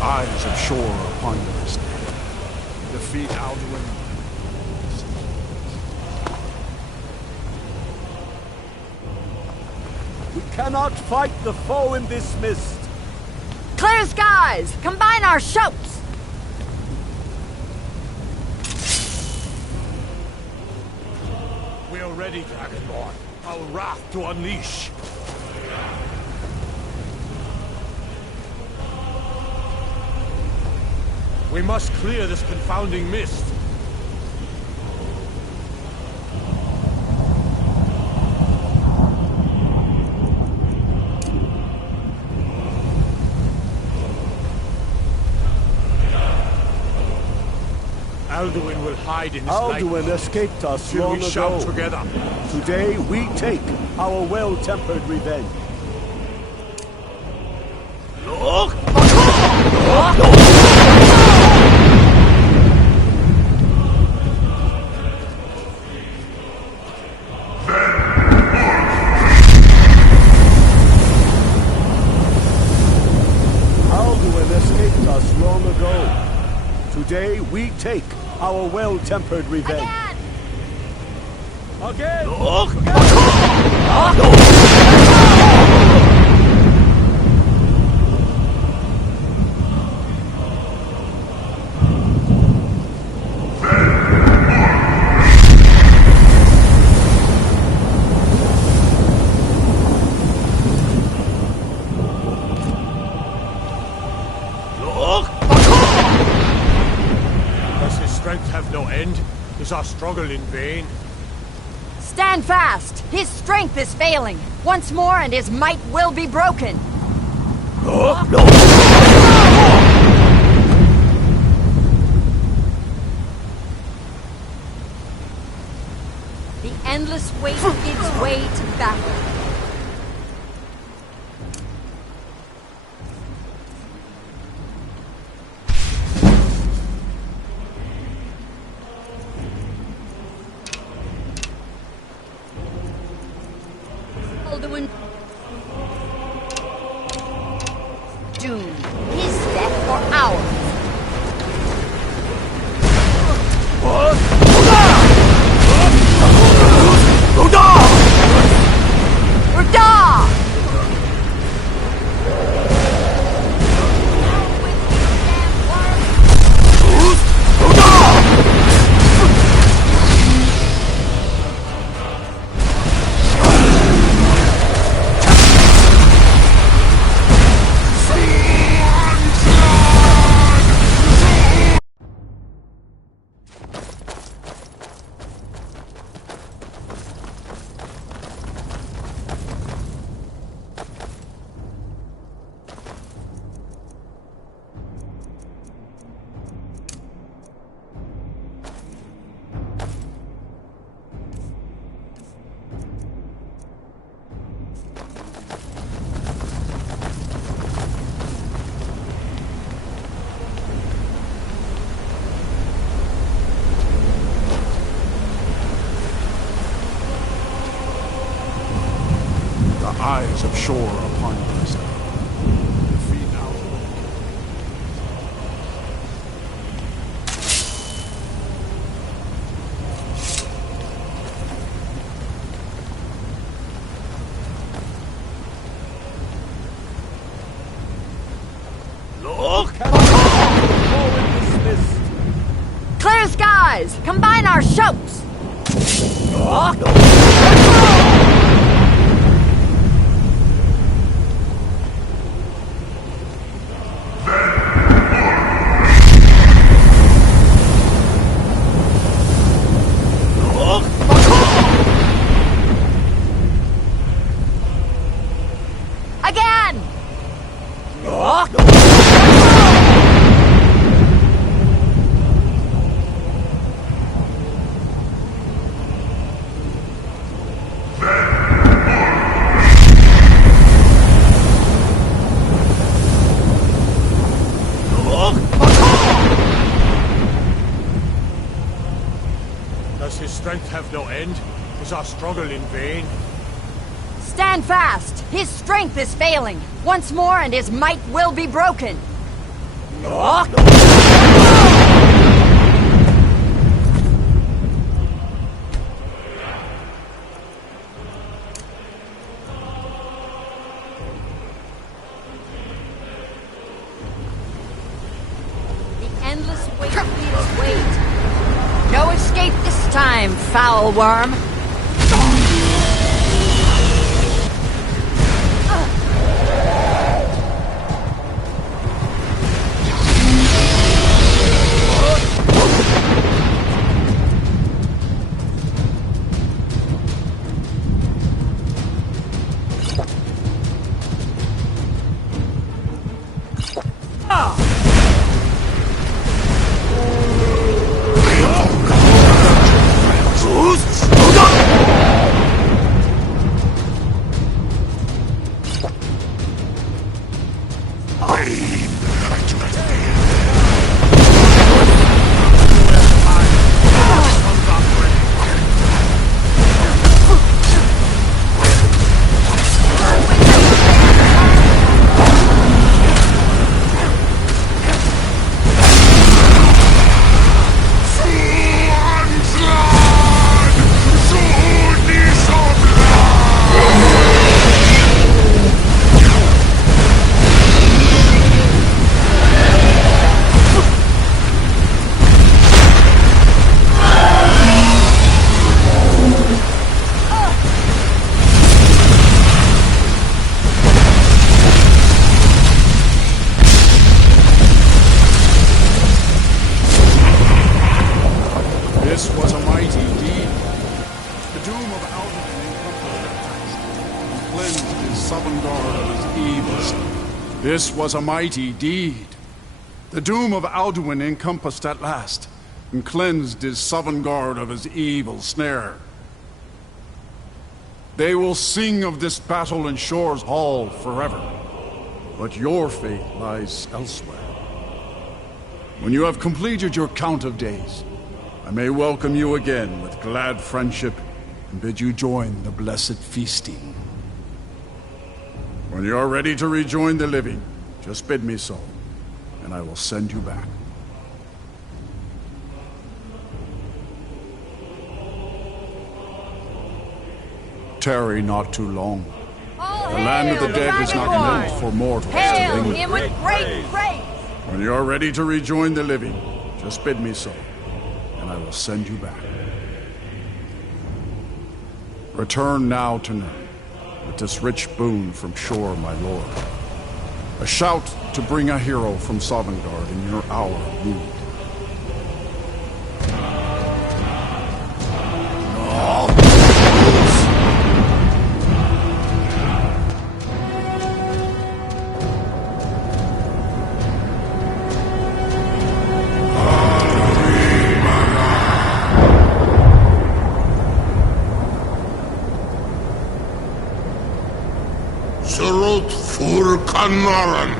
Eyes of Shor upon you this day. Defeat Alduin. We cannot fight the foe in this mist. Clear skies! Combine our shouts! We are ready, Dragonborn. Our wrath to unleash. We must clear this confounding mist. Alduin will hide in his Alduin escaped us Till long we ago. shout together. Today we take our well-tempered revenge. Look! Alduin escaped us long ago. Today we take our well-tempered revenge. Again! Look! Does his strength have no end? Is our struggle in vain? Stand fast! His strength is failing. Once more and his might will be broken. The endless wait gives way to battle. of shore upon you this day. Defeat Alduin. Look! Clear skies! Combine our shouts! Again! Does his strength have no end? Is our struggle in vain? Stand fast! His strength is failing. Once more and his might will be broken. The endless wait leaves wait. No escape this time, foul worm. This was a mighty deed. The doom of Alduin encompassed and cleansed his Sovngarde of his evils. This was a mighty deed. The doom of Alduin encompassed at last, and cleansed his Sovngarde of his evil snare. They will sing of this battle in Shor's Hall forever, but your fate lies elsewhere. When you have completed your count of days, I may welcome you again with glad friendship and bid you join the blessed feasting. When you are ready to rejoin the living, just bid me so, and I will send you back. Tarry not too long. The land of the dead is not meant for mortals to Hail linger. him with great praise! When you are ready to rejoin the living, just bid me so, and I will send you back. Return now to Nurn, with this rich boon from Shor, my lord. A shout to bring a hero from Sovngarde in your hour of need. Surut fur Kanaran.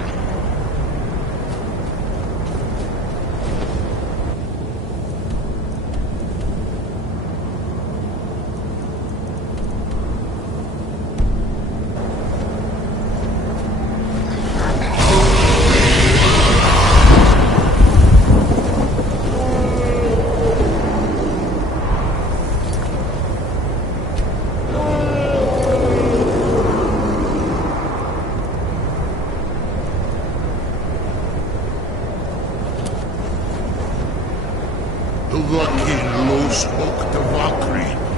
Dvakin lo spok the Vakri.